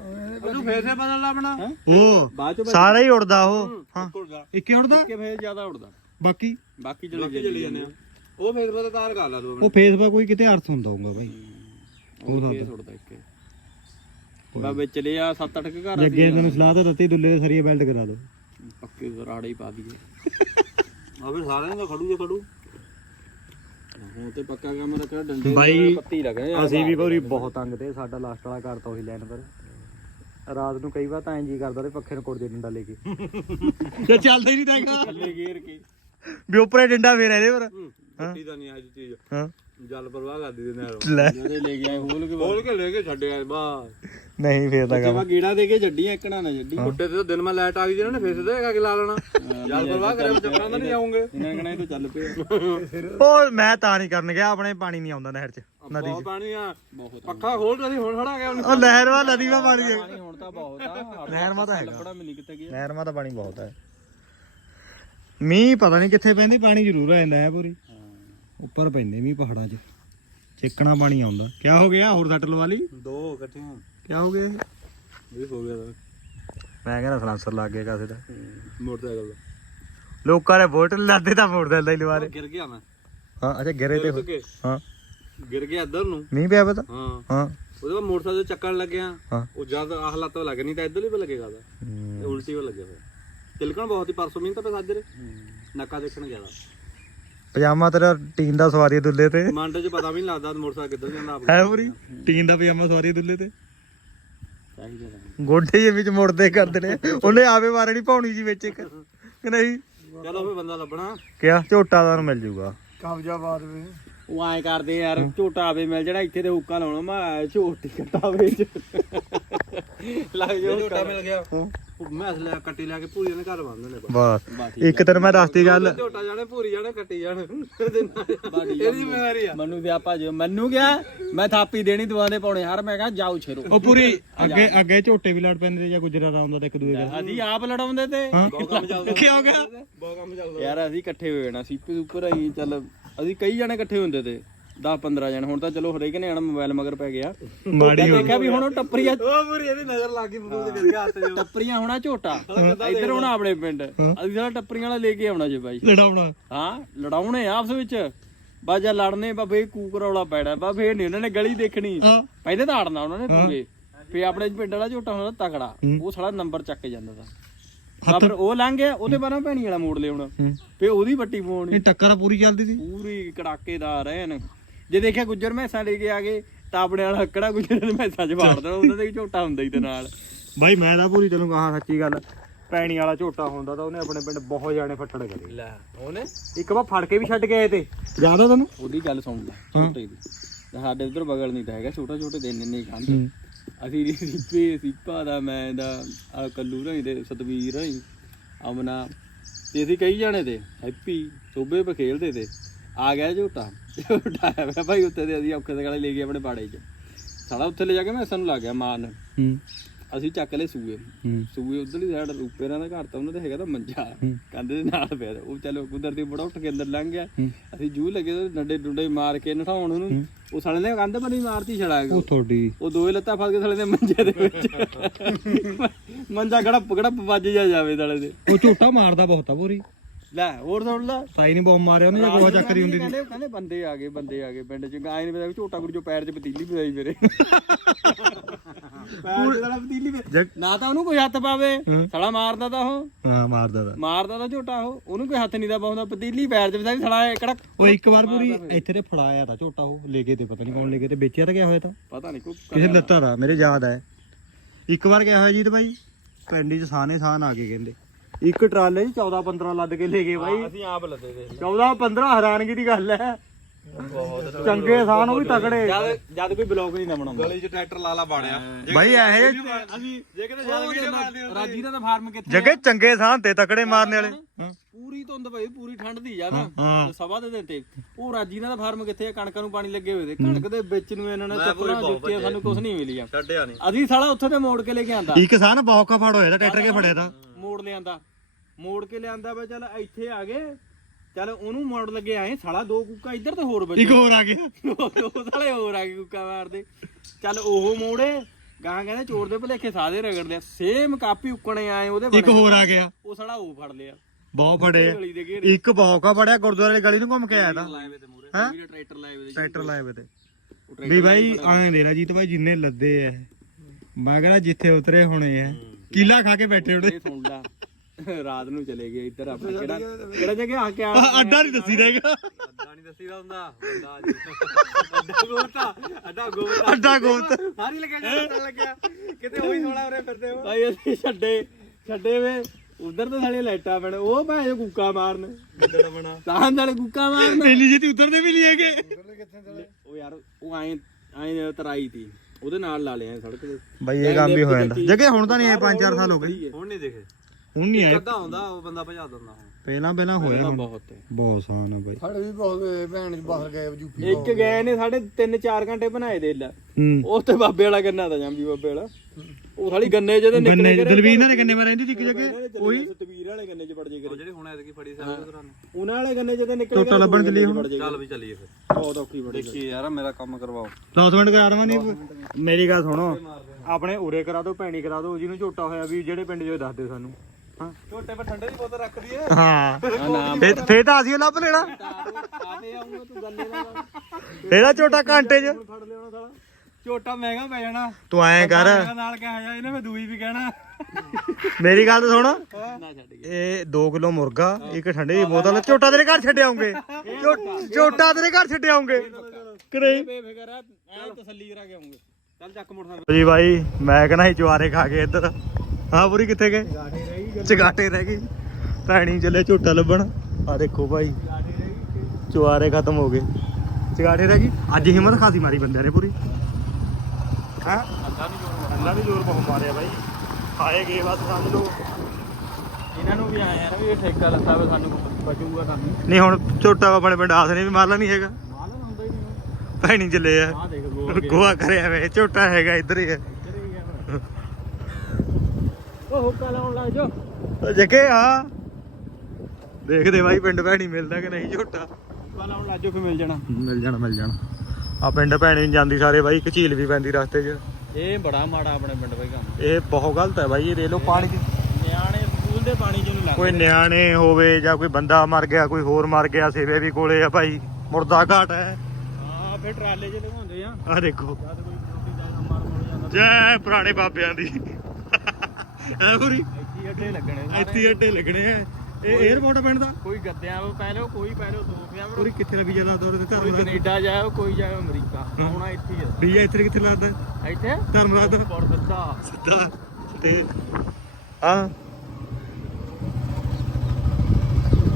ਤੂੰ ਫੇਰ ਸੇ ਬਦਲ ਲਾ ਆਪਣਾ। ਉਹ ਸਾਰਾ ਹੀ ਉੜਦਾ ਉਹ। ਹਾਂ ਇੱਕੇ ਉੜਦਾ। ਕਿ ਫੇਰ ਜ਼ਿਆਦਾ ਉੜਦਾ। ਬਾਕੀ? ਬਾਕੀ ਚਲੇ ਚਲੀ ਜਾਂਦੇ ਆ। ਉਹ ਫੇਰ ਬਦਲ ਤਾਰ ਕਰ ਲਾ ਤੂੰ ਉਹ ਫੇਸਬੁੱਕ ਕੋਈ ਕਿਤੇ ਅਰਥ ਹੁੰਦਾ ਹੋਊਗਾ ਬਾਈ। ਉਹ ਫੇਰ ਉੜਦਾ ਇੱਕ। ਬਾ ਵਿੱਚ ਲਿਆ 7-8 ਘਰ ਜੇ ਅੱਗੇ ਤੈਨੂੰ ਸਲਾਹ ਤਾਂ ਦਿੱਤੀ ਦੁੱਲੇ ਦੇ ਸਰੀਏ ਬੈਲਟ ਕਰਾ ਦੋ। ਪੱਕੇ ਰਾੜੇ ਹੀ ਪਾ ਦਈਏ। ਆ ਫਿਰ ਸਾਰਿਆਂ ਦਾ ਖੜੂ ਜੇ ਖੜੂ। ਹੁਣ ਤੇ ਪੱਕਾ ਕੰਮ ਰੱਖਣਾ ਡੰਡੇ ਬਾਈ, ਪੱਤੀ ਲੱਗਣੇ ਅਸੀਂ ਵੀ ਪੂਰੀ ਬਹੁਤ ਤੰਗ ਤੇ ਸਾਡਾ ਲਾਸਟ ਵਾਲਾ ਘਰ ਤਾਂ ਉਹੀ ਲੈਣ ਪਰ। ਰਾਤ ਨੂੰ ਕਈ ਵਾਰ ਤਾਂ ਇੰਜ ਹੀ ਕਰਦਾ ਤੇ ਪੱਖੇ ਨੂੰ ਕੁੜਦੇ ਡੰਡਾ ਲੈ ਕੇ। ਤੇ ਚੱਲਦਾ ਹੀ ਨਹੀਂ ਟੈਂਗਾ ਥੱਲੇ ਗੇਰ ਕੇ। ਵੀ ਉੱਪਰੇ ਡੰਡਾ ਫੇਰ ਇਹਦੇ ਪਰ। ਕੱਟੀ ਦਾ ਨਹੀਂ ਅੱਜ ਚੀਜ਼। ਹਾਂ। ਜਲ ਪ੍ਰਵਾਹ ਕਰਦੀ ਦੇ ਨਾਲ ਲੈ। ਜਿਹੜੇ ਲੈ ਕੇ ਆਏ ਹੋਲ ਕੇ ਖੋਲ ਕੇ ਲੈ ਕੇ ਛੱਡਿਆ ਬਾ ਨਹੀਂ ਫੇਰ ਤਾਂ ਕੰਮ ਗੀੜਾ ਦੇ ਕੇ ਛੱਡੀਆਂ ਇੱਕਣਾ ਨਾ ਛੱਡੀ। ਗੁੱਟੇ ਤੇ ਤਾਂ ਦਿਨ ਮੈਂ ਲਾਈਟ ਆ ਗਈ ਜਿਹਨਾਂ ਨੇ ਫੇਸ ਦੇ ਕੇ ਲਾ ਲੈਣਾ। ਜਲ ਪ੍ਰਵਾਹ ਕਰੇ ਚੱਕਰਾਂ ਦਾ ਨਹੀਂ ਜਾਉਂਗੇ ਇਹਨਾਂ ਕਹਣਾ ਇਹ ਤਾਂ ਚੱਲ ਪਿਆ ਉਹ ਮੈਂ ਤਾਂ ਨਹੀਂ ਕਰਨ ਗਿਆ ਆਪਣੇ ਪਾਣੀ ਨਹੀਂ ਆਉਂਦਾ ਨਹਿਰ 'ਚ ਨਦੀ ਬਹੁਤ ਪਾਣੀ ਆ। ਬਹੁਤ ਪੱਖਾ ਖੋਲ ਅਸੀਂ ਹੁਣ ਖੜਾ ਗਿਆ ਉਹ ਲਹਿਰ ਵਾ ਨਦੀ ਵਾ ਪਾਣੀ ਹੈ ਪਾਣੀ ਹੁਣ ਤਾਂ ਬਹੁਤ ਆ। ਨਹਿਰ ਮਾ ਤਾਂ ਹੈਗਾ। ਲੱਭੜਾ ਮਿਲੀ ਕਿੱਥੇ ਗਿਆ ਨਹਿਰ ਮਾ ਤਾਂ ਪਾਣੀ ਬਹੁਤ ਹੈ ਮੀਂਹ ਪਤਾ ਨਹੀਂ ਕਿੱਥੇ ਪੈਂਦੀ ਪਾਣੀ ਜ਼ਰੂਰ ਆ ਜਾਂਦਾ ਹੈ ਪੂਰੀ। ਉੱਪਰ ਪੈਂਦੇ ਮੀਂਹ ਪਹਾੜਾਂ 'ਚ। ਚਿੱਕਣਾ ਪਾਣੀ ਆਉਂਦਾ। ਕਿਆ ਹੋ ਗਿਆ? ਹੋਰ ਸੱਟ ਲਵਾ ਲਈ? ਦੋ ਇਕੱਠੀਆਂ ਕਿਆ ਹੋ ਗਿਆ ਇਹ? ਹੋ ਗਿਆ ਮੈਂ ਕਹਿੰਦਾ ਸਲਾਂਸਰ ਲੱਗ ਗਿਆ ਕਾਸੇ ਦਾ। ਮੋਟਰਸਾਈਕਲ ਦਾ। ਲੋਕਾਂ ਨੇ ਬੋਟਲ ਲਾਦੇ ਤਾਂ ਮੋਟਰਸਾਈਕਲ ਦਾ ਹੀ ਲਵਾ ਗਿਰ ਗਿਆ ਮੈਂ। ਹਾਂ ਅੱਛਾ ਗਿਰੇ ਤੇ ਗਿਰ ਕੇ ਹਾਂ। ਗਿਰ ਗਿਆ ਇੱਧਰ ਨੂੰ। ਮੀਂਹ ਪਿਆ ਪਤਾ? ਹਾਂ। ਹਾਂ। ਉਹਦੇ ਬਾਅਦ ਮੋਟਰਸਾਈਕਲ ਚੱਕਣ ਲੱਗਿਆ। ਹਾਂ। ਉਹ ਜਦ ਆਹ ਲੱਤ ਲੱਗ ਨਹੀਂ ਤਾਂ ਇੱਧਰ ਹੀ ਪੇ ਲੱਗੇਗਾ ਦਾ ਹੂੰ। ਇਹ ਉਲਟੀ ਵਾ ਲੱਗਿਆ ਫਿਰ ਤਿਲਕਣ ਬਹੁਤ ਹੀ ਪਰਸੋਂ ਮੀਂਹ ਤਾਂ ਪੇ ਸਾਜਰੇ। ਨੱਕਾ ਦੇਖਣ ਗਿਆ ਦਾ ਪਜਾਮਾ ਤੇਰਾ ਟੀਨ ਦਾ ਸਵਾਰੀ ਦੁੱਲੇ ਤੇ। ਮੰਡ 'ਚ ਪਤਾ ਵੀ ਨਹੀਂ ਲੱਗਦਾ ਮੋਟਰਸਾਈਕਲ ਕਿੱਧਰ ਜਾਂਦਾ ਆਪ ਹੈ ਪੂਰੀ? ਟੀਨ ਦਾ ਪਜਾਮਾ ਸਵਾਰੀ ਦੁੱਲੇ ਤੇ। ਗੋਡੇ ਜਿਹੇ ਵਿੱਚ ਮੁੜਦੇ ਕਰਦੇ ਨੇ। ਉਹਨੇ ਆਵੇ ਮਾਰਣੀ ਪਾਉਣੀ ਜੀ ਵਿੱਚ ਇੱਕ। ਕਿ ਨਹੀਂ? ਚਲੋ ਫੇ ਬੰਦਾ ਲੱਭਣਾ। ਕਿਆ? ਝੋਟਾ ਦਾ ਨੂੰ ਮਿਲ ਜੂਗਾ। ਕਬਜ਼ਾ ਬਾਦ ਵੇ। ਉਹ ਐ ਕਰਦੇ ਯਾਰ ਝੋਟਾ ਆਵੇ ਮਿਲ ਜਿਹੜਾ ਇੱਥੇ ਤੇ ਹੁੱਕਾ ਲਾਉਣਾ। ਮੈਂ ਝੋਟੀ ਕੱਟਾ ਵਿੱਚ। ਲੱਗ ਜਾ ਝੋਟਾ ਮਿਲ ਗਿਆ ਮੈਂ ਅਸਲੇ ਕੱਟੀ ਲੈ ਕੇ ਪੂਰੀ ਦੇ ਘਰ ਬੰਨਦੇ ਨੇ ਬਸ ਇੱਕ ਤੈਨੂੰ ਮੈਂ ਦੱਸਤੀ ਗੱਲ। ਝੋਟਾ ਜਾਣੇ ਪੂਰੀ ਜਾਣੇ ਕੱਟੀ ਜਾਣ। ਇਹਦੀ ਬਿਮਾਰੀ ਆ। ਮੈਨੂੰ ਵਿਆਹ ਭਾਜੋ ਮੈਨੂੰ ਗਿਆ ਮੈਂ ਥਾਪੀ ਦੇਣੀ ਦੁਆ ਦੇ ਪਾਉਣੇ ਹਰ ਮੈਂ ਕਹਾਂ ਜਾਓ ਛੇਰੋ। ਉਹ ਪੂਰੀ ਅੱਗੇ ਅੱਗੇ ਝੋਟੇ ਵੀ ਲੜ ਪੈਂਦੇ ਤੇ ਜਾਂ ਗੁਜਰਾ ਆਉਂਦਾ ਤੇ ਇੱਕ ਦੂਏ ਦਾ। ਅਸੀਂ ਆਪ ਲੜਾਉਂਦੇ ਤੇ। ਹਾਂ। ਕੀ ਹੋ ਗਿਆ? ਬਹੁਤ ਕੰਮ ਚੱਲਦਾ। ਯਾਰ ਅਸੀਂ ਇਕੱਠੇ ਹੋਏ ਨਾ ਸੀਪੀ ਉੱਪਰ ਆਈ ਚੱਲ ਅਸੀਂ ਕਈ ਜਣੇ ਇਕੱਠੇ ਹੁੰਦੇ ਤੇ। 10 15 ਜਣੇ। ਹੁਣ ਤਾਂ ਚਲੋ ਹਰੇਕ ਨੇ ਆਣਾ ਮੋਬਾਈਲ ਮਗਰ ਪੈ ਗਿਆ। ਮਾੜੀ ਮੈਂ ਦੇਖਿਆ ਵੀ ਹੁਣ ਉਹ ਟੱਪਰੀਆਂ ਉਹ ਪੂਰੀ ਇਹਦੀ ਨਜ਼ਰ ਲੱਗ ਗਈ ਮੂੰਹ ਤੇ ਗਿਆ ਹੱਥ 'ਚ। ਟੱਪਰੀਆਂ ਹੋਣਾ ਝੋਟਾ। ਇੱਧਰ ਹੋਣਾ ਆਪਣੇ ਪਿੰਡ। ਅਸੀਂ ਸਾਰਾ ਟੱਪਰੀਆਂ ਵਾਲਾ ਲੈ ਕੇ ਆਉਣਾ ਜੇ ਬਾਈ। ਲੜਾਉਣਾ। ਹਾਂ ਲੜਾਉਣੇ ਆਪਸ ਵਿੱਚ। ਬਾਜਾ ਲੜਨੇ ਬਾਬੇ ਕੂਕ ਰੌਲਾ ਪੈਣਾ। ਬਾ ਫੇਰ ਨਹੀਂ ਉਹਨਾਂ ਨੇ ਗਲੀ ਦੇਖਣੀ। ਹਾਂ। ਪਹਿਲੇ ਤਾਂ ਆੜਨਾ ਉਹਨਾਂ ਨੇ ਪੂਰੇ। ਫੇ ਆਪਣੇ ਪਿੰਡ ਵਾਲਾ ਝੋਟਾ ਹੁੰਦਾ ਤਕੜਾ। ਉਹ ਸਾਲਾ ਨੰਬਰ ਚੱਕ ਜਾਂਦਾ ਤਾ। ਤਾਂ ਫਿਰ ਉਹ ਲੰਘ ਗਿਆ ਉਹਦੇ ਬਾਅਦ ਭੈਣੀ ਵਾਲਾ ਮੋੜ ਲਿਆਉਣਾ ਹੂੰ। ਫੇ ਉਹਦੀ ਵੱਟੀ ਪਾਉਣੀ। ਨਹੀਂ ਟੱਕਰ ਪੂਰੀ ਚੱਲਦੀ ਸੀ। ਪੂਰੀ ਕੜਾਕੇਦਾਰ ਐਨ। ਜੇ ਦੇਖਿਆ ਗੁੱਜਰ ਮੈਸਾਂ ਲੈ ਕੇ ਆ ਗਏ ਤਾਂ ਆਪਣੇ ਵਾਲਾ ਹੱਕੜਾ ਗੁੱਜਰ ਨੇ ਮੈਸਾਂ ਚ ਵਾੜ ਦੇਣਾ ਉਹਨਾਂ ਦੇ ਵੀ ਝੋਟਾ ਹੁੰਦਾ ਹੀ ਤੇ ਨਾਲ। ਬਾਈ ਮੈਂ ਤਾਂ ਪੂਰੀ ਤੈਨੂੰ ਕਹਾ ਸੱਚੀ ਗੱਲ ਪੈਣੀ ਵਾਲਾ ਝੋਟਾ ਹੁੰਦਾ ਤਾਂ ਉਹਨੇ ਆਪਣੇ ਪਿੰਡ ਬਹੁਤ ਜਾਣੇ ਫੱਟੜ ਕਰੇ। ਲੈ ਉਹਨੇ? ਇੱਕ ਵਾਰ ਫੜ ਕੇ ਵੀ ਛੱਡ ਕੇ ਆਏ ਤੇ। ਯਾਦ ਆ ਤੈਨੂੰ? ਉਹਦੀ ਗੱਲ ਸੁਣ ਲੈ ਝੋਟੇ ਦੀ। ਸਾਡੇ ਉਧਰ ਬਗਲ ਨਹੀਂ ਤਾਂ ਹੈਗਾ ਛੋਟਾ ਛੋਟੇ ਦਿਨ ਇੰਨੇ ਕੰਧ ਅਸੀਂ ਸੀਪੇ ਸੀਪਾ ਦਾ ਮੈਂ ਦਾ ਆ ਕੱਲੂ ਰਹੀ ਤੇ ਸਤਵੀਰ ਰਹੀ ਅਮਨਾ। ਤੇ ਅਸੀਂ ਕਈ ਜਾਣੇ ਤੇ ਹੈਪੀ ਸੋਬੇ ਪੇ ਖੇਲਦੇ ਤੇ ਆ ਗਿਆ ਝੋਟਾ। ਆਇਆ ਹੋਇਆ ਭਾਈ ਉੱਤੇ ਤੇ ਅਸੀਂ ਔਖੇ ਦੇ ਗਾਲੇ ਲੈ ਗਏ ਆਪਣੇ ਪਾੜੇ 'ਚ। ਸਾਲਾ ਉੱਥੇ ਲੈ ਜਾ ਕੇ ਮੈਂ ਸਾਨੂੰ ਲੱਗ ਗਿਆ ਮਾਰਨ। ਹੂੰ। ਅਸੀਂ ਚੱਕ ਲਏ ਸੂਏ। ਹੂੰ। ਸੂਏ ਉਧਰਲੀ ਸਾਈਡ ਰੂਪੇਰਾਂ ਦਾ ਘਰ ਤਾਂ ਉਹਨਾਂ ਦੇ ਹੈਗਾ ਤਾਂ ਮੰਜਾ। ਕੰਧ ਦੇ ਨਾਲ ਪਿਆ ਉਹ ਚਲੋ ਕੁਦਰਤੀ ਬੜਾ ਉੱਠ ਕੇ ਅੰਦਰ ਲੰਘ ਗਿਆ। ਅਸੀਂ ਜੂ ਲੱਗੇ ਤੇ ਡੰਡੇ ਡੁੰਡੇ ਮਾਰ ਕੇ ਨਠਾਉਣ ਉਹਨੂੰ। ਉਹ ਸਾਲੇ ਨੇ ਕੰਧ ਪਰ ਹੀ ਮਾਰਤੀ ਛੜਾ ਕੇ। ਉਹ ਤੁਹਾਡੀ। ਉਹ ਦੋਏ ਲੱਤਾਂ ਫਸ ਕੇ ਸਾਲੇ ਦੇ ਮੰਜੇ ਦੇ ਵਿੱਚ। [LAUGHS] ਮੰਜਾ ਗੜਪ ਗੜਪ ਵੱਜ ਜਾ ਜਾਵੇ ਸਾਲੇ ਦੇ। ਉਹ ਝੋਟਾ ਮਾਰਦਾ ਬਹੁਤ ਆ ਪੂਰੀ। ਲੈ ਹੋਰ ਸੁਣ ਲੈ। ਸਾਈ ਨੇ ਬੌਮ ਮਾਰਿਆ ਉਹਨੇ ਜੇ ਗੋਹਾ ਚੱਕਦੀ ਹੁੰਦੀ ਸੀ। ਕਹਿੰਦੇ ਕਹਿੰਦੇ ਬੰਦੇ ਆ ਗਏ ਬੰਦੇ ਆ ਗਏ ਪਿੰਡ ਚ। ਗਾਇ ਨਹੀਂ ਪਤਾ ਵੀ ਝੋਟਾ ਗੁਰੂ ਜੋ ਪੈਰ ਚ ਪਤੀਲੀ ਪਈ ਮੇਰੇ ਪੈਰ ਚ ਤਾਂ ਪਤੀਲੀ ਨਾ ਤਾਂ ਉਹਨੂੰ ਕੋਈ ਹੱਥ ਪਾਵੇ। ਸਾਲਾ ਮਾਰਦਾ ਤਾਂ ਉਹ। ਹਾਂ ਮਾਰਦਾ ਦਾ ਮਾਰਦਾ ਤਾਂ ਝੋਟਾ ਉਹ। ਉਹਨੂੰ ਕੋਈ ਹੱਥ ਨਹੀਂ ਦਾ ਪਾਉਂਦਾ। ਪਤੀਲੀ ਪੈਰ ਚ ਪਤਾ ਸਾਲਾ ਇਹ ਕਿਹੜਾ ਉਹ ਇੱਕ ਵਾਰ ਪੂਰੀ ਇੱਥੇ ਤੇ ਫੜਾਇਆ ਤਾਂ ਝੋਟਾ ਉਹ ਲੈ ਕੇ ਤੇ ਪਤਾ ਨਹੀਂ ਕੌਣ ਲੈ ਕੇ ਤੇ ਵੇਚਿਆ ਤਾਂ ਗਿਆ ਹੋਇਆ ਤਾਂ। ਪਤਾ ਨਹੀਂ ਕੋਈ ਕਿਸੇ ਨੇ ਲੱਤਾ ਦਾ ਮੇਰੇ ਯਾਦ ਹੈ। ਇੱਕ ਵਾਰ ਗਿਆ ਹੋਇਆ ਜੀਤ ਬਾਈ ਪਿੰਡ 'ਚ ਸਾਨੇ ਸਾਨ ਆ ਕੇ ਕਹਿੰਦੇ। ਇੱਕ ਟਰਾਲੇ 'ਚ 14 15 ਲੱਦ ਕੇ ਲੈ ਗਏ ਬਾਈ। ਅਸੀਂ ਆਪ ਲੱਦੇ ਦੇ 14 15 ਹੈਰਾਨਗੀ ਦੀ ਗੱਲ ਹੈ। ਚੰਗੇ ਸਾਨ ਉਹ ਵੀ ਤਕੜੇ। ਜਦ ਜਦ ਕੋਈ ਬਲੌਗ ਨਹੀਂ ਨਾ ਬਣਾਉਂਦਾ। ਗਲੀ 'ਚ ਟਰੈਕਟਰ ਲਾਲਾ ਬਾੜਿਆ। ਬਾਈ ਇਹ ਅਸੀਂ ਜੇ ਕਿਤੇ ਜਦ ਰਾਜੀ ਦਾ ਤਾਂ ਫਾਰਮ ਕਿੱਥੇ ਜਗੇ ਚੰਗੇ ਸਾਨ ਤੇ ਤਕੜੇ ਮਾਰਨੇ ਵਾਲੇ। ਪੂਰੀ ਧੁੰਦ ਪਈ ਪੂਰੀ ਠੰਡ ਦੀ ਆ ਨਾ। ਸਵਾ ਦੇ ਦਿਨ ਤੇ। ਉਹ ਰਾਜੀ ਦਾ ਫਾਰਮ ਕਿੱਥੇ ਆ? ਕਣਕਾਂ ਨੂੰ ਪਾਣੀ ਲੱਗੇ ਹੋਏ ਕਣਕ ਦੇ ਵਿੱਚ ਨੂੰ ਇਹਨਾਂ ਨੇ ਚੱਪਲਾਂ ਜੁੱਤੀਆਂ ਸਾਨੂੰ ਕੁਝ ਨਹੀਂ ਮਿਲੀਆਂ। ਛੱਡਿਆ ਨਹੀਂ। ਅਸੀਂ ਸਾਲਾ ਉੱਥੇ ਤੇ ਮੋੜ ਕੇ ਲੈ ਕੇ ਆਂਦਾ। ਇੱਕ ਸਾਨ ਬਹੁਤ ਕਾ ਫੜ ਹੋਇਆ ਟਰੈਕਟਰ ਕੇ ਫੜਿਆ ਤਾਂ। ਮੋੜ ਲਿਆਂਦਾ। ਮੋੜ ਕੇ ਲਿਆਂਦਾ ਵਾ ਚੱਲ ਇੱਥੇ ਆ ਗਏ। ਚੱਲ ਉਹਨੂੰ ਮੋੜ ਲੱਗੇ ਆਏ ਸਾਲਾ ਦੋ ਕੁੱਕਾ ਇੱਧਰ ਤੇ ਹੋਰ ਇੱਕ ਵੱਜੇ ਹੋਰ ਆ ਗਿਆ। ਦੋ ਸਾਲੇ ਹੋਰ ਆ ਗਏ ਕੁੱਕਾ ਮਾਰਦੇ। ਚੱਲ ਉਹ ਮੋੜੇ ਗਾਂ ਕਹਿੰਦੇ ਚੋਰ ਦੇ ਭਲੇਖੇ ਸਾਦੇ ਰਗੜ ਲਿਆ। ਸੇਮ ਕਾਪੀ ਉੱਕਣੇ ਆਏ ਉਹਦੇ ਇੱਕ ਬਣੇ ਹੋਰ ਆ ਗਿਆ। ਉਹ ਸਾਲਾ ਉਹ ਫੜ ਲਿਆ। ਬਹੁਤ ਫੜੇ ਆ। ਗਲੀ ਦੇ ਘੇਰੇ। ਇੱਕ ਬਹੁਤ ਕਾ ਫੜਿਆ ਗੁਰਦੁਆਰੇ ਦੀ ਗਲੀ ਨੂੰ ਘੁੰਮ ਕੇ ਆਇਆ ਤਾਂ। ਲਾਏ ਵੇ ਤੇ ਮੂਰੇ ਹੈਂ? ਵੀਰੇ ਟਰੈਕਟਰ ਲਾਏ ਵੇ ਤੇ। ਟਰੈਕਟਰ ਲਾਏ ਵੇ ਤੇ ਵੀ ਬਾਈ ਐਂ ਦੇ ਰਾਜੀਤ ਬਾਈ ਜਿੰਨੇ ਲੱਦੇ ਐ ਮੈਂ ਕਹਿੰਦਾ ਜਿੱਥੇ ਉਤਰੇ ਹੋਣੇ ਐ ਕੀਲਾ ਖਾ ਕੇ ਬੈਠੇ ਇਹ ਸੁਣ ਲਾ। ਰਾਤ ਨੂੰ ਚਲੇ ਗਏ ਇੱਧਰ ਆਪਾਂ। ਕਿਹੜਾ ਕਿਹੜਾ ਜਗ੍ਹਾ ਆ ਕੇ ਆ ਅੱਡਾ ਨਹੀਂ ਦੱਸੀ ਰਹੇਗਾ ਅੱਡਾ ਨਹੀਂ ਦੱਸੀਦਾ ਹੁੰਦਾ। ਬੰਦਾ ਜੀ। ਅੱਡਾ ਗੋਤਾ ਅੱਡਾ ਗੋਤਾ ਅੱਡਾ ਗੋਤ। ਸਾਰੀ ਲੱਗਿਆ ਜਾਂਦਾ ਲੱਗਿਆ। ਕਿਤੇ ਹੋਈ ਥੋੜਾ ਉਰੇ ਫਿਰਦੇ ਹੋ। ਭਾਈ ਅਸੀਂ ਛੱਡੇ। ਛੱਡੇ ਵੇ। ਉਧਰ ਤਾਂ ਸਾਲੇ ਲਾਈਟਾਂ ਪੈਣ। ਉਹ ਭਾਵੇਂ ਜੋ ਕੁੱਕਾ ਮਾਰਨ। ਕਿੱਦੜ ਬਣਾ। ਤਾਂ ਨਾਲੇ ਕੁੱਕਾ ਮਾਰਨ। ਪਹਿਲੀ ਜੀ ਤੇ ਉਤਰਦੇ ਵੀ ਨਹੀਂ ਹੈਗੇ। ਉਹ ਯਾਰ ਉਹ ਐਂ ਐਂ ਤਰਾਈ ਤੀ। ਉਹਦੇ ਨਾਲ ਲਾ ਲਿਆ ਸੜਕ ਤੇ ਬਾਈ ਇਹ ਕੰਮ ਵੀ ਹੋ ਜਾਂਦਾ। ਜਗੇ ਹੁਣ ਤਾਂ ਨਹੀਂ ਆਏ 5-4 ਸਾਲ ਹੋ ਗਏ। ਹੁਣ ਨਹੀਂ ਦਿਖੇ। ਹੁਣ ਨਹੀਂ ਆਏ। ਅੱਧਾ ਹੁੰਦਾ ਉਹ ਬੰਦਾ ਭਜਾ ਦਿੰਦਾ ਹੁਣ। ਪਹਿਲਾਂ ਪਹਿਲਾਂ ਹੋਇਆ ਬਹੁਤ ਬਹੁਤ ਆਸਾਨ ਆ ਬਾਈ। ਸਾਡੇ ਵੀ ਬਹੁਤ ਭੈਣ ਬਾਹਰ ਗਏ ਯੂਪੀ ਇੱਕ ਗਏ ਨੇ ਸਾਡੇ 3-4 ਘੰਟੇ ਬਣਾਏ ਦੇ ਲੈ। ਉਹ ਤੇ ਬਾਬੇ ਵਾਲਾ ਗੰਨਾ ਤਾਂ ਜਾਂਬੀ ਬਾਬੇ ਵਾਲਾ। ਉਹ ਸਾਲੀ ਗੰਨੇ ਜਿਹਦੇ ਨਿਕਲੇ ਗੰਨੇ ਦਲਵੀਰ ਨਾਲ ਕਿੰਨੇ ਵਾਰ ਰਹਿੰਦੀ ਸੀ ਇੱਕ ਜਗ੍ਹਾ? ਉਹੀ ਤਵੀਰ ਵਾਲੇ ਗੰਨੇ ਚ ਵੜ ਜੇ ਉਹ ਕਰੇ ਜਿਹੜੀ ਹੁਣ ਐਤਕੀ ਫੜੀ ਸਾਹਿਬ ਨੇ ਉਹਨਾਂ ਵਾਲੇ ਗੰਨੇ ਜਿਹਦੇ ਨਿਕਲੇ ਟੋਟਾ ਲੱਭਣ ਚੱਲੀਏ ਹੁਣ। ਚੱਲ ਵੀ ਚੱਲੀਏ ਫਿਰ। ਬਹੁਤ ਔਖੀ ਬੜੀ ਦੇਖੀਏ ਯਾਰ ਮੇਰਾ ਕੰਮ ਕਰਵਾਓ। 10 ਮਿੰਟ ਕਰਾ ਦਵਾਂ ਨਹੀਂ ਮੇਰੀ ਗੱਲ ਸੁਣੋ ਆਪਣੇ ਉਰੇ ਕਰਾ ਦਿਓ ਭੈਣੀ ਕਰਾ ਦਿਓ ਜਿਹਨੂੰ ਝੋਟਾ ਹੋਇਆ ਵੀ ਜਿਹੜੇ ਪਿੰਡ ਜੋ ਦੱਸ ਦਿਓ ਸਾਨੂੰ। ਹਾਂ। ਝੋਟੇ 'ਤੇ ਠੰਡੇ ਦੀ ਬੋਤਲ ਰੱਖ ਦਈਏ। ਹਾਂ। ਫੇਰ ਫੇਰ ਤਾਂ ਅਸੀਂ ਲੱਭ ਲੈਣਾ। ਆਪੇ ਆਉਂਗਾ ਤੂੰ ਗੰਨੇ ਨਾਲ। ਇਹਦਾ ਝੋਟਾ ਘੰਟੇ 'ਚ। ਫੜ ਸਾਲਾ ਝੋਟਾ ਮਹਿੰਗਾ ਪੈ ਜਾਣਾ। ਤੂੰ ਐਂ ਕਰ। ਮੈਂ ਨਾਲ ਕਿਹਾ ਜਾ ਇਹਨੇ ਮੈਂ ਦੂਈ ਵੀ ਕਹਿਣਾ। ਮੇਰੀ ਗੱਲ ਤਾਂ ਸੁਣ। ਨਾ ਛੱਡ ਗਿਆ। ਇਹ 2 ਕਿਲੋ ਮੁਰਗਾ ਇੱਕ ਠੰਡੇ ਦੀ ਬੋਤਲ ਝੋਟਾ ਤੇਰੇ ਘਰ ਛੱਡ ਆਉਂਗੇ। ਝੋਟਾ ਤੇਰੇ ਘਰ ਛੱਡ ਆਉਂਗੇ। ਕਰੇ। ਬੇਫਿਕਰ ਐ ਤਸੱਲੀ ਕਰਾ ਕੇ ਆਉਂਗੇ। ਚੱਲ ਚੱਕ ਮੋਟਰਸਾਈਕਲ। ਜੀ ਬਾਈ ਮੈਂ ਕਹਿੰਦਾ ਸੀ ਚੁਆਰੇ ਖਾ ਕੇ ਇੱਧਰ। ਹਾਂ ਪੂਰੀ ਕਿੱਥੇ ਗਏ? ਚਗਾਟੇ ਰਹਿ ਗਈ ਭੈਣੀ ਚੱਲੇ ਝੋਟਾ ਲੱਭਣ। ਆ ਦੇਖੋ ਭਾਈ ਚੁਆਰੇ ਖਤਮ ਹੋ ਗਏ। ਚਗਾਟੇ ਰਹਿ ਗਈ? ਅੱਜ ਹਿੰਮਤ ਖਾਸੀ ਮਾਰੀ ਬੰਦਿਆਂ ਨੇ ਪੂਰੀ। ਹਾਂ? ਅੱਲਾ ਵੀ ਜ਼ੋਰ ਬਹੁਤ ਮਾਰਿਆ ਬਾਈ। ਆਏ ਗਏ ਬਸ ਸਮਝ ਲਓ। ਇਹਨਾਂ ਨੂੰ ਵੀ ਆਇਆ ਨਾ ਵੀ ਇਹ ਠੇਕਾ ਲੱਤਾ ਵੇ ਸਾਨੂੰ ਬਚੂਗਾ ਸਾਨੂੰ। ਨਹੀਂ ਹੁਣ ਝੋਟਾ ਆਪਣੇ ਪਿੰਡ ਆਸ ਨੇ ਵੀ ਮਾਰਲਾ ਨਹੀਂ ਹੈਗਾ। ਮਾਲ ਹੁੰਦਾ ਹੀ ਨਹੀਂ। ਭੈਣੀ ਚੱਲੇ ਆ। ਆ ਦੇਖ ਗੋਲ ਗੋਆ ਕਰਿਆ ਵੇ ਝੋਟਾ ਹੈਗਾ ਇੱਧਰ ਹੀ ਹੈ ਉਹ ਹੁੱਕਾ ਲਾਉਣ ਲੱਗ ਜੋ ਉਹ ਜੱਗੇ ਆ ਦੇਖਦੇ ਬਾਈ ਪਿੰਡ ਭੈਣੀ ਮਿਲਦਾ ਕਿ ਨਹੀਂ ਝੋਟਾ। ਹੁੱਕਾ ਲਾਉਣ ਲੱਗ ਜੋ ਫੇ ਮਿਲ ਜਾਣਾ। ਮਿਲ ਜਾਣਾ ਮਿਲ ਜਾਣਾ। ਆ ਪਿੰਡ ਭੈਣੀ ਜਾਂਦੀ ਸਾਰੇ ਬਾਈ ਇੱਕ ਝੀਲ ਵੀ ਪੈਂਦੀ ਰਸਤੇ 'ਚ। ਇਹ ਬੜਾ ਮਾੜਾ ਆਪਣੇ ਪਿੰਡ ਬਾਈ ਕੰਮ। ਇਹ ਬਹੁਤ ਗਲਤ ਹੈ ਬਾਈ ਇਹ ਦੇ ਲੋ ਪਾਣੀ 'ਚ। ਨਿਆਣੇ ਸਕੂਲ ਦੇ ਪਾਣੀ ਚ ਨੂੰ ਲੱਗ ਕੋਈ ਨਿਆਣੇ ਹੋਵੇ ਜਾਂ ਕੋਈ ਬੰਦਾ ਮਰ ਗਿਆ ਕੋਈ ਹੋਰ ਮਰ ਗਿਆ ਸੇਵੇ ਵੀ ਕੋਲੇ ਆ ਭਾਈ ਮੁਰਦਾ ਘਾਟ ਹੈ। ਹਾਂ ਫੇ ਟਰਾਲੇ ਚ ਲਗਾਉਂਦੇ ਆ। ਆ ਦੇਖੋ। ਜੈ ਪੁਰਾਣੇ ਬਾਬਿਆਂ ਦੀ। [LAUGHS] ਐ ਪੂਰੀ ਇੱਥੇ ਅੱਡੇ ਲੱਗਣੇ। ਇੱਥੇ ਅੱਡੇ ਲੱਗਣੇ ਆ। ਇਹ 에어ਪੋਰਟ ਪਿੰਡ ਦਾ? ਕੋਈ ਗੱਦਿਆਂ ਉਹ ਪੈ ਲਓ ਕੋਈ ਪੈ ਲਓ ਦੋ ਪਿਆ ਪੂਰੀ ਕਿੱਥੇ ਦਾ ਵੀਜ਼ਾ ਲਾਦਾ ਉਹਦੇ ਕੋਈ ਦਾ ਕੈਨੇਡਾ ਜਾਓ ਕੋਈ ਜਾਓ ਅਮਰੀਕਾ। ਆਉਣਾ ਇੱਥੇ ਹੀ ਵੀਜ਼ਾ ਇੱਥੇ ਕਿੱਥੇ ਲਾਦਾ ਆ ਇੱਥੇ? ਧਰਮ ਦਾ ਪਰ ਦਿੱਤਾ ਸਿੱਧਾ? ਤੇ ਹਾਂ।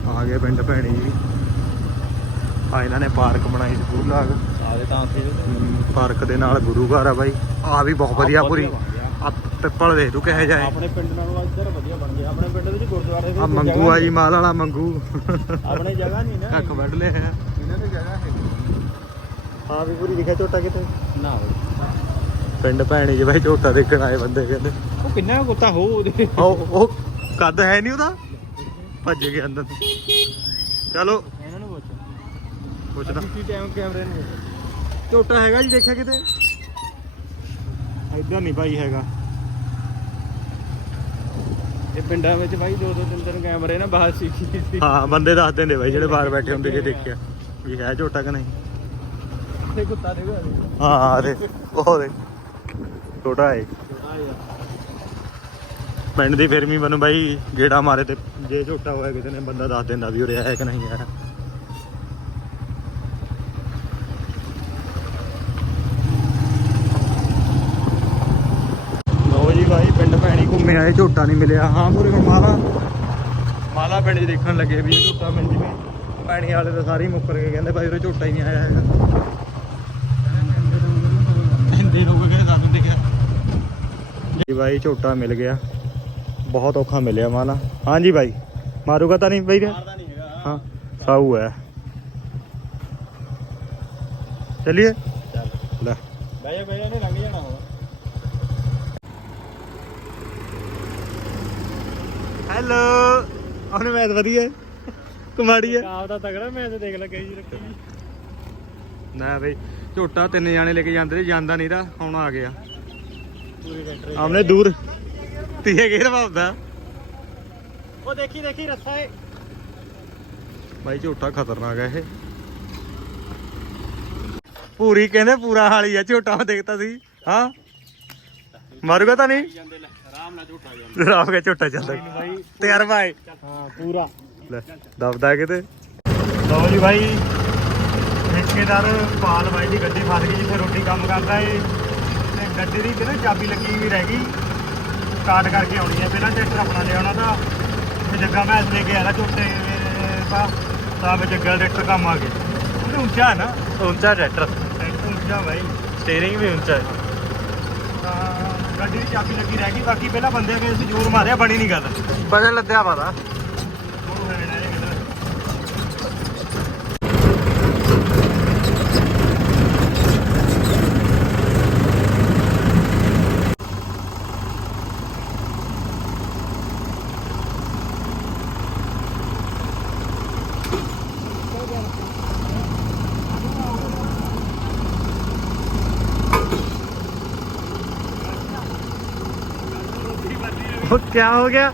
ਆ ਗਏ ਪਿੰਡ ਭੈਣੀ ਜੀ। ਆ ਇਹਨਾਂ ਨੇ ਪਾਰਕ ਬਣਾਈ ਸਕੂਲ ਲਾਗ ਆਦੇ ਤਾਂ ਉੱਥੇ ਪਾਰਕ ਦੇ ਨਾਲ ਗੁਰੂ ਘਰ ਆ ਬਾਈ। ਆ ਵੀ ਬਹੁਤ ਵਧੀਆ ਪੂਰੀ। ਆ ਪਿੱਪਲ ਦੇਖ ਤੂੰ ਕਿਹੋ ਜਿਹਾ ਹੈ। ਆਪਣੇ ਪਿੰਡ ਨਾਲੋਂ ਇੱਧਰ ਵਧੀਆ ਬਣ ਗਿਆ। ਆਪਣੇ ਪਿੰਡ ਵਿੱਚ ਗੁਰਦੁਆਰੇ ਦੇ ਆ ਮੰਗੂ ਆ ਜੀ ਮਾਲ ਵਾਲਾ ਮੰਗੂ। ਆਪਣੇ ਜਗ੍ਹਾ ਨਹੀਂ ਨਾ। ਕੱਖ ਵੱਢ ਲਿਆ। ਇਹਨਾਂ ਦੀ ਜਗ੍ਹਾ ਹੈ। ਹਾਂ ਵੀ ਪੂਰੀ ਦਿਖਿਆ ਝੋਟਾ ਕਿਤੇ? ਨਾ। ਪਿੰਡ ਭੈਣੀ ਜੀ ਬਾਈ ਝੋਟਾ ਦੇਖਣ ਆਏ ਬੰਦੇ ਕਹਿੰਦੇ। ਉਹ ਕਿੰਨਾ ਕੁੱਤਾ ਹੋ ਉਹਦੇ। ਉਹ ਉਹ ਕੱਦ ਹੈ ਨਹੀਂ ਉਹਦਾ? ਭੱਜ ਗਿਆ ਅੰਦਰ ਚਲੋ। ਇਹਨਾਂ ਨੂੰ ਪੁੱਛ। ਪੁੱਛਦਾ ਕੀ ਟਾਈਮ ਕੈਮਰੇ ਨੂੰ? ਝੋਟਾ ਹੈਗਾ ਜੀ ਦੇਖਿਆ ਕਿਤੇ? ਇੱਧਰ ਨਹੀਂ ਭਾਈ ਹੈਗਾ। ਇਹ ਪਿੰਡਾਂ ਵਿੱਚ ਬਾਈ ਦੋ ਦੋ ਤਿੰਨ ਤਿੰਨ ਕੈਮਰੇ ਨਾ ਬਾਹਰ ਸਿੱਖੀ ਸੀ। ਹਾਂ ਬੰਦੇ ਦੱਸ ਦਿੰਦੇ ਬਾਈ ਜਿਹੜੇ ਬਾਹਰ ਬੈਠੇ ਹੁੰਦੇ ਜੇ ਦੇਖਿਆ। ਵੀ ਹੈ ਝੋਟਾ ਕਿ ਨਹੀਂ? ਤੇ ਕੁੱਤਾ ਦੇ ਘਰ ਹਾਂ ਦੇ। ਉਹ ਦੇ। ਛੋਟਾ ਹੈ। ਪਿੰਡ ਦੀ ਫਿਰ ਵੀ ਮੈਨੂੰ ਬਾਈ ਗੇੜਾ ਮਾਰੇ ਤੇ ਜੇ ਝੋਟਾ ਹੋਇਆ ਕਿਸੇ ਨੇ ਬੰਦਾ ਦੱਸ ਦਿੰਦਾ ਵੀ ਉਰੇ ਹੈ ਕਿ ਨਹੀਂ ਹੈ ਲੋ ਜੀ ਬਾਈ ਪਿੰਡ ਭੈਣੀ ਘੁੰਮੇ ਆਏ ਝੋਟਾ ਨਹੀਂ ਮਿਲਿਆ। ਹਾਂ ਪੂਰੇ ਹੁਣ ਮਾਲਾ ਮਾਲਾ ਪਿੰਡ 'ਚ ਦੇਖਣ ਲੱਗੇ ਵੀ ਝੋਟਾ ਮਿਲ ਜਵੇ। ਭੈਣੀ ਵਾਲੇ ਤਾਂ ਸਾਰੇ ਮੁੱਕਰ ਕੇ ਕਹਿੰਦੇ ਬਾਈ ਉਰੇ ਝੋਟਾ ਹੀ ਨਹੀਂ ਆਇਆ ਹੈਗਾ। ਹਿੰਦੀ ਲੋਕ ਕਹਿੰਦੇ ਦੱਸ ਦਿੰਦੇ ਕਿਆ? ਜੀ ਬਾਈ ਝੋਟਾ ਮਿਲ ਗਿਆ। ਬਹੁਤ ਔਖਾ ਮਿਲਿਆ ਮਾਲਾ। ਹਾਂਜੀ ਬਾਈ ਮਾਰੂਗਾ ਤਾਂ ਨਹੀਂ ਬਾਈ ਹਾਂ। ਸਾਊ ਹੈ। ਚਲਿਏ? ਚੱਲ। ਲੈ। ਬਹਿ ਜਾ ਬਹਿ ਜਾ ਨੇ ਲੰਘ ਜਾਣਾ ਹੁਣ ਹੈਲੋ। ਉਹਨੇ ਮੈਥ ਵਧੀਆ ਕੁਮਾੜੀ ਹੈ। ਆਪ ਦਾ ਤਗੜਾ ਮੈਂ ਤੇ ਦੇਖ ਲੱਗਾ ਜੀ ਰੱਖੀ ਨਾ ਬਈ ਝੋਟਾ ਤਿੰਨ ਜਾਣੇ ਲੈ ਕੇ ਜਾਂਦੇ ਤੇ ਜਾਂਦਾ ਨਹੀਂ ਤਾਂ ਹੁਣ ਆ ਗਿਆ। ਪੂਰੀ ਟਰੈਕਟਰ ਆਮਨੇ ਦੂਰ। ਤੀਏ ਗੇਰ ਭਾਵਦਾ ਉਹ ਦੇਖੀ ਦੇਖੀ ਰੱਸਾ ਏ ਬਾਈ ਝੋਟਾ ਖਤਰਨਾਕ ਹੈ ਇਹ। ਪੂਰੀ ਕਹਿੰਦੇ ਪੂਰਾ ਹਾਲੀ ਆ ਝੋਟਾ ਮੈਂ ਦੇਖਤਾ ਸੀ। ਹਾਂ। ਮਾਰੂਗਾ ਤਾਂ ਨਹੀਂ? ਆਰਾਮ ਨਾਲ ਝੂਠਾ ਜਾਂਦਾ। ਰਾਮ ਕੇ ਝੋਟਾ ਚੱਲਦਾ ਤਿਆਰ ਬਾਈ। ਹਾਂ। ਪੂਰਾ। ਲੈ ਦਬਦਾ ਕਿਤੇ? ਲਓ ਜੀ ਭਾਈ ਠੇਕੇਦਾਰ ਪਾਲ ਬਾਈ ਦੀ ਗੱਡੀ ਫਸ ਗਈ ਜਿੱਥੇ ਰੋਟੀ ਕੰਮ ਕਰਦਾ ਏ। ਤੇ ਗੱਡੀ ਦੀ ਤੇ ਨਾ ਚਾਬੀ ਲੱਗੀ ਵੀ ਰਹਿ ਗਈ। ਸਟਾਰਟ ਕਰਕੇ ਆਉਣੀ ਹੈ ਪਹਿਲਾਂ ਟਰੈਕਟਰ ਆਪਣਾ ਲਿਆਉਣਾ ਤਾਂ ਫਿਰ ਜੱਗਾ ਮੈਂ ਲੈ ਕੇ ਆਇਆ ਝੋਟੇ ਦਾ ਤਾਂ ਫਿਰ ਜੱਗਾ ਟਰੈਕਟਰ ਕੰਮ ਆ ਗਿਆ। ਉਹ ਉੱਚਾ ਹੈ ਨਾ। ਉੱਚਾ ਟਰੈਕਟਰ ਟਰੈਕਟਰ ਉੱਚਾ ਭਾਈ ਸਟੀਅਰਿੰਗ ਵੀ ਉੱਚਾ ਹੈ। ਤਾਂ ਗੱਡੀ ਦੀ ਚਾਬੀ ਲੱਗੀ ਰਹਿ ਗਈ ਬਾਕੀ ਪਹਿਲਾਂ ਬੰਦੇ ਅਗੇ ਅਸੀਂ ਜ਼ੋਰ ਮਾਰਿਆ ਬਣੀ ਨਹੀਂ ਗੱਲ। ਬਜਨ ਲੱਦਿਆ ਪਤਾ ਉਹ ਨਾ ਇਹ ਗੱਲ ਉਹ ਕੀ ਹੋ ਗਿਆ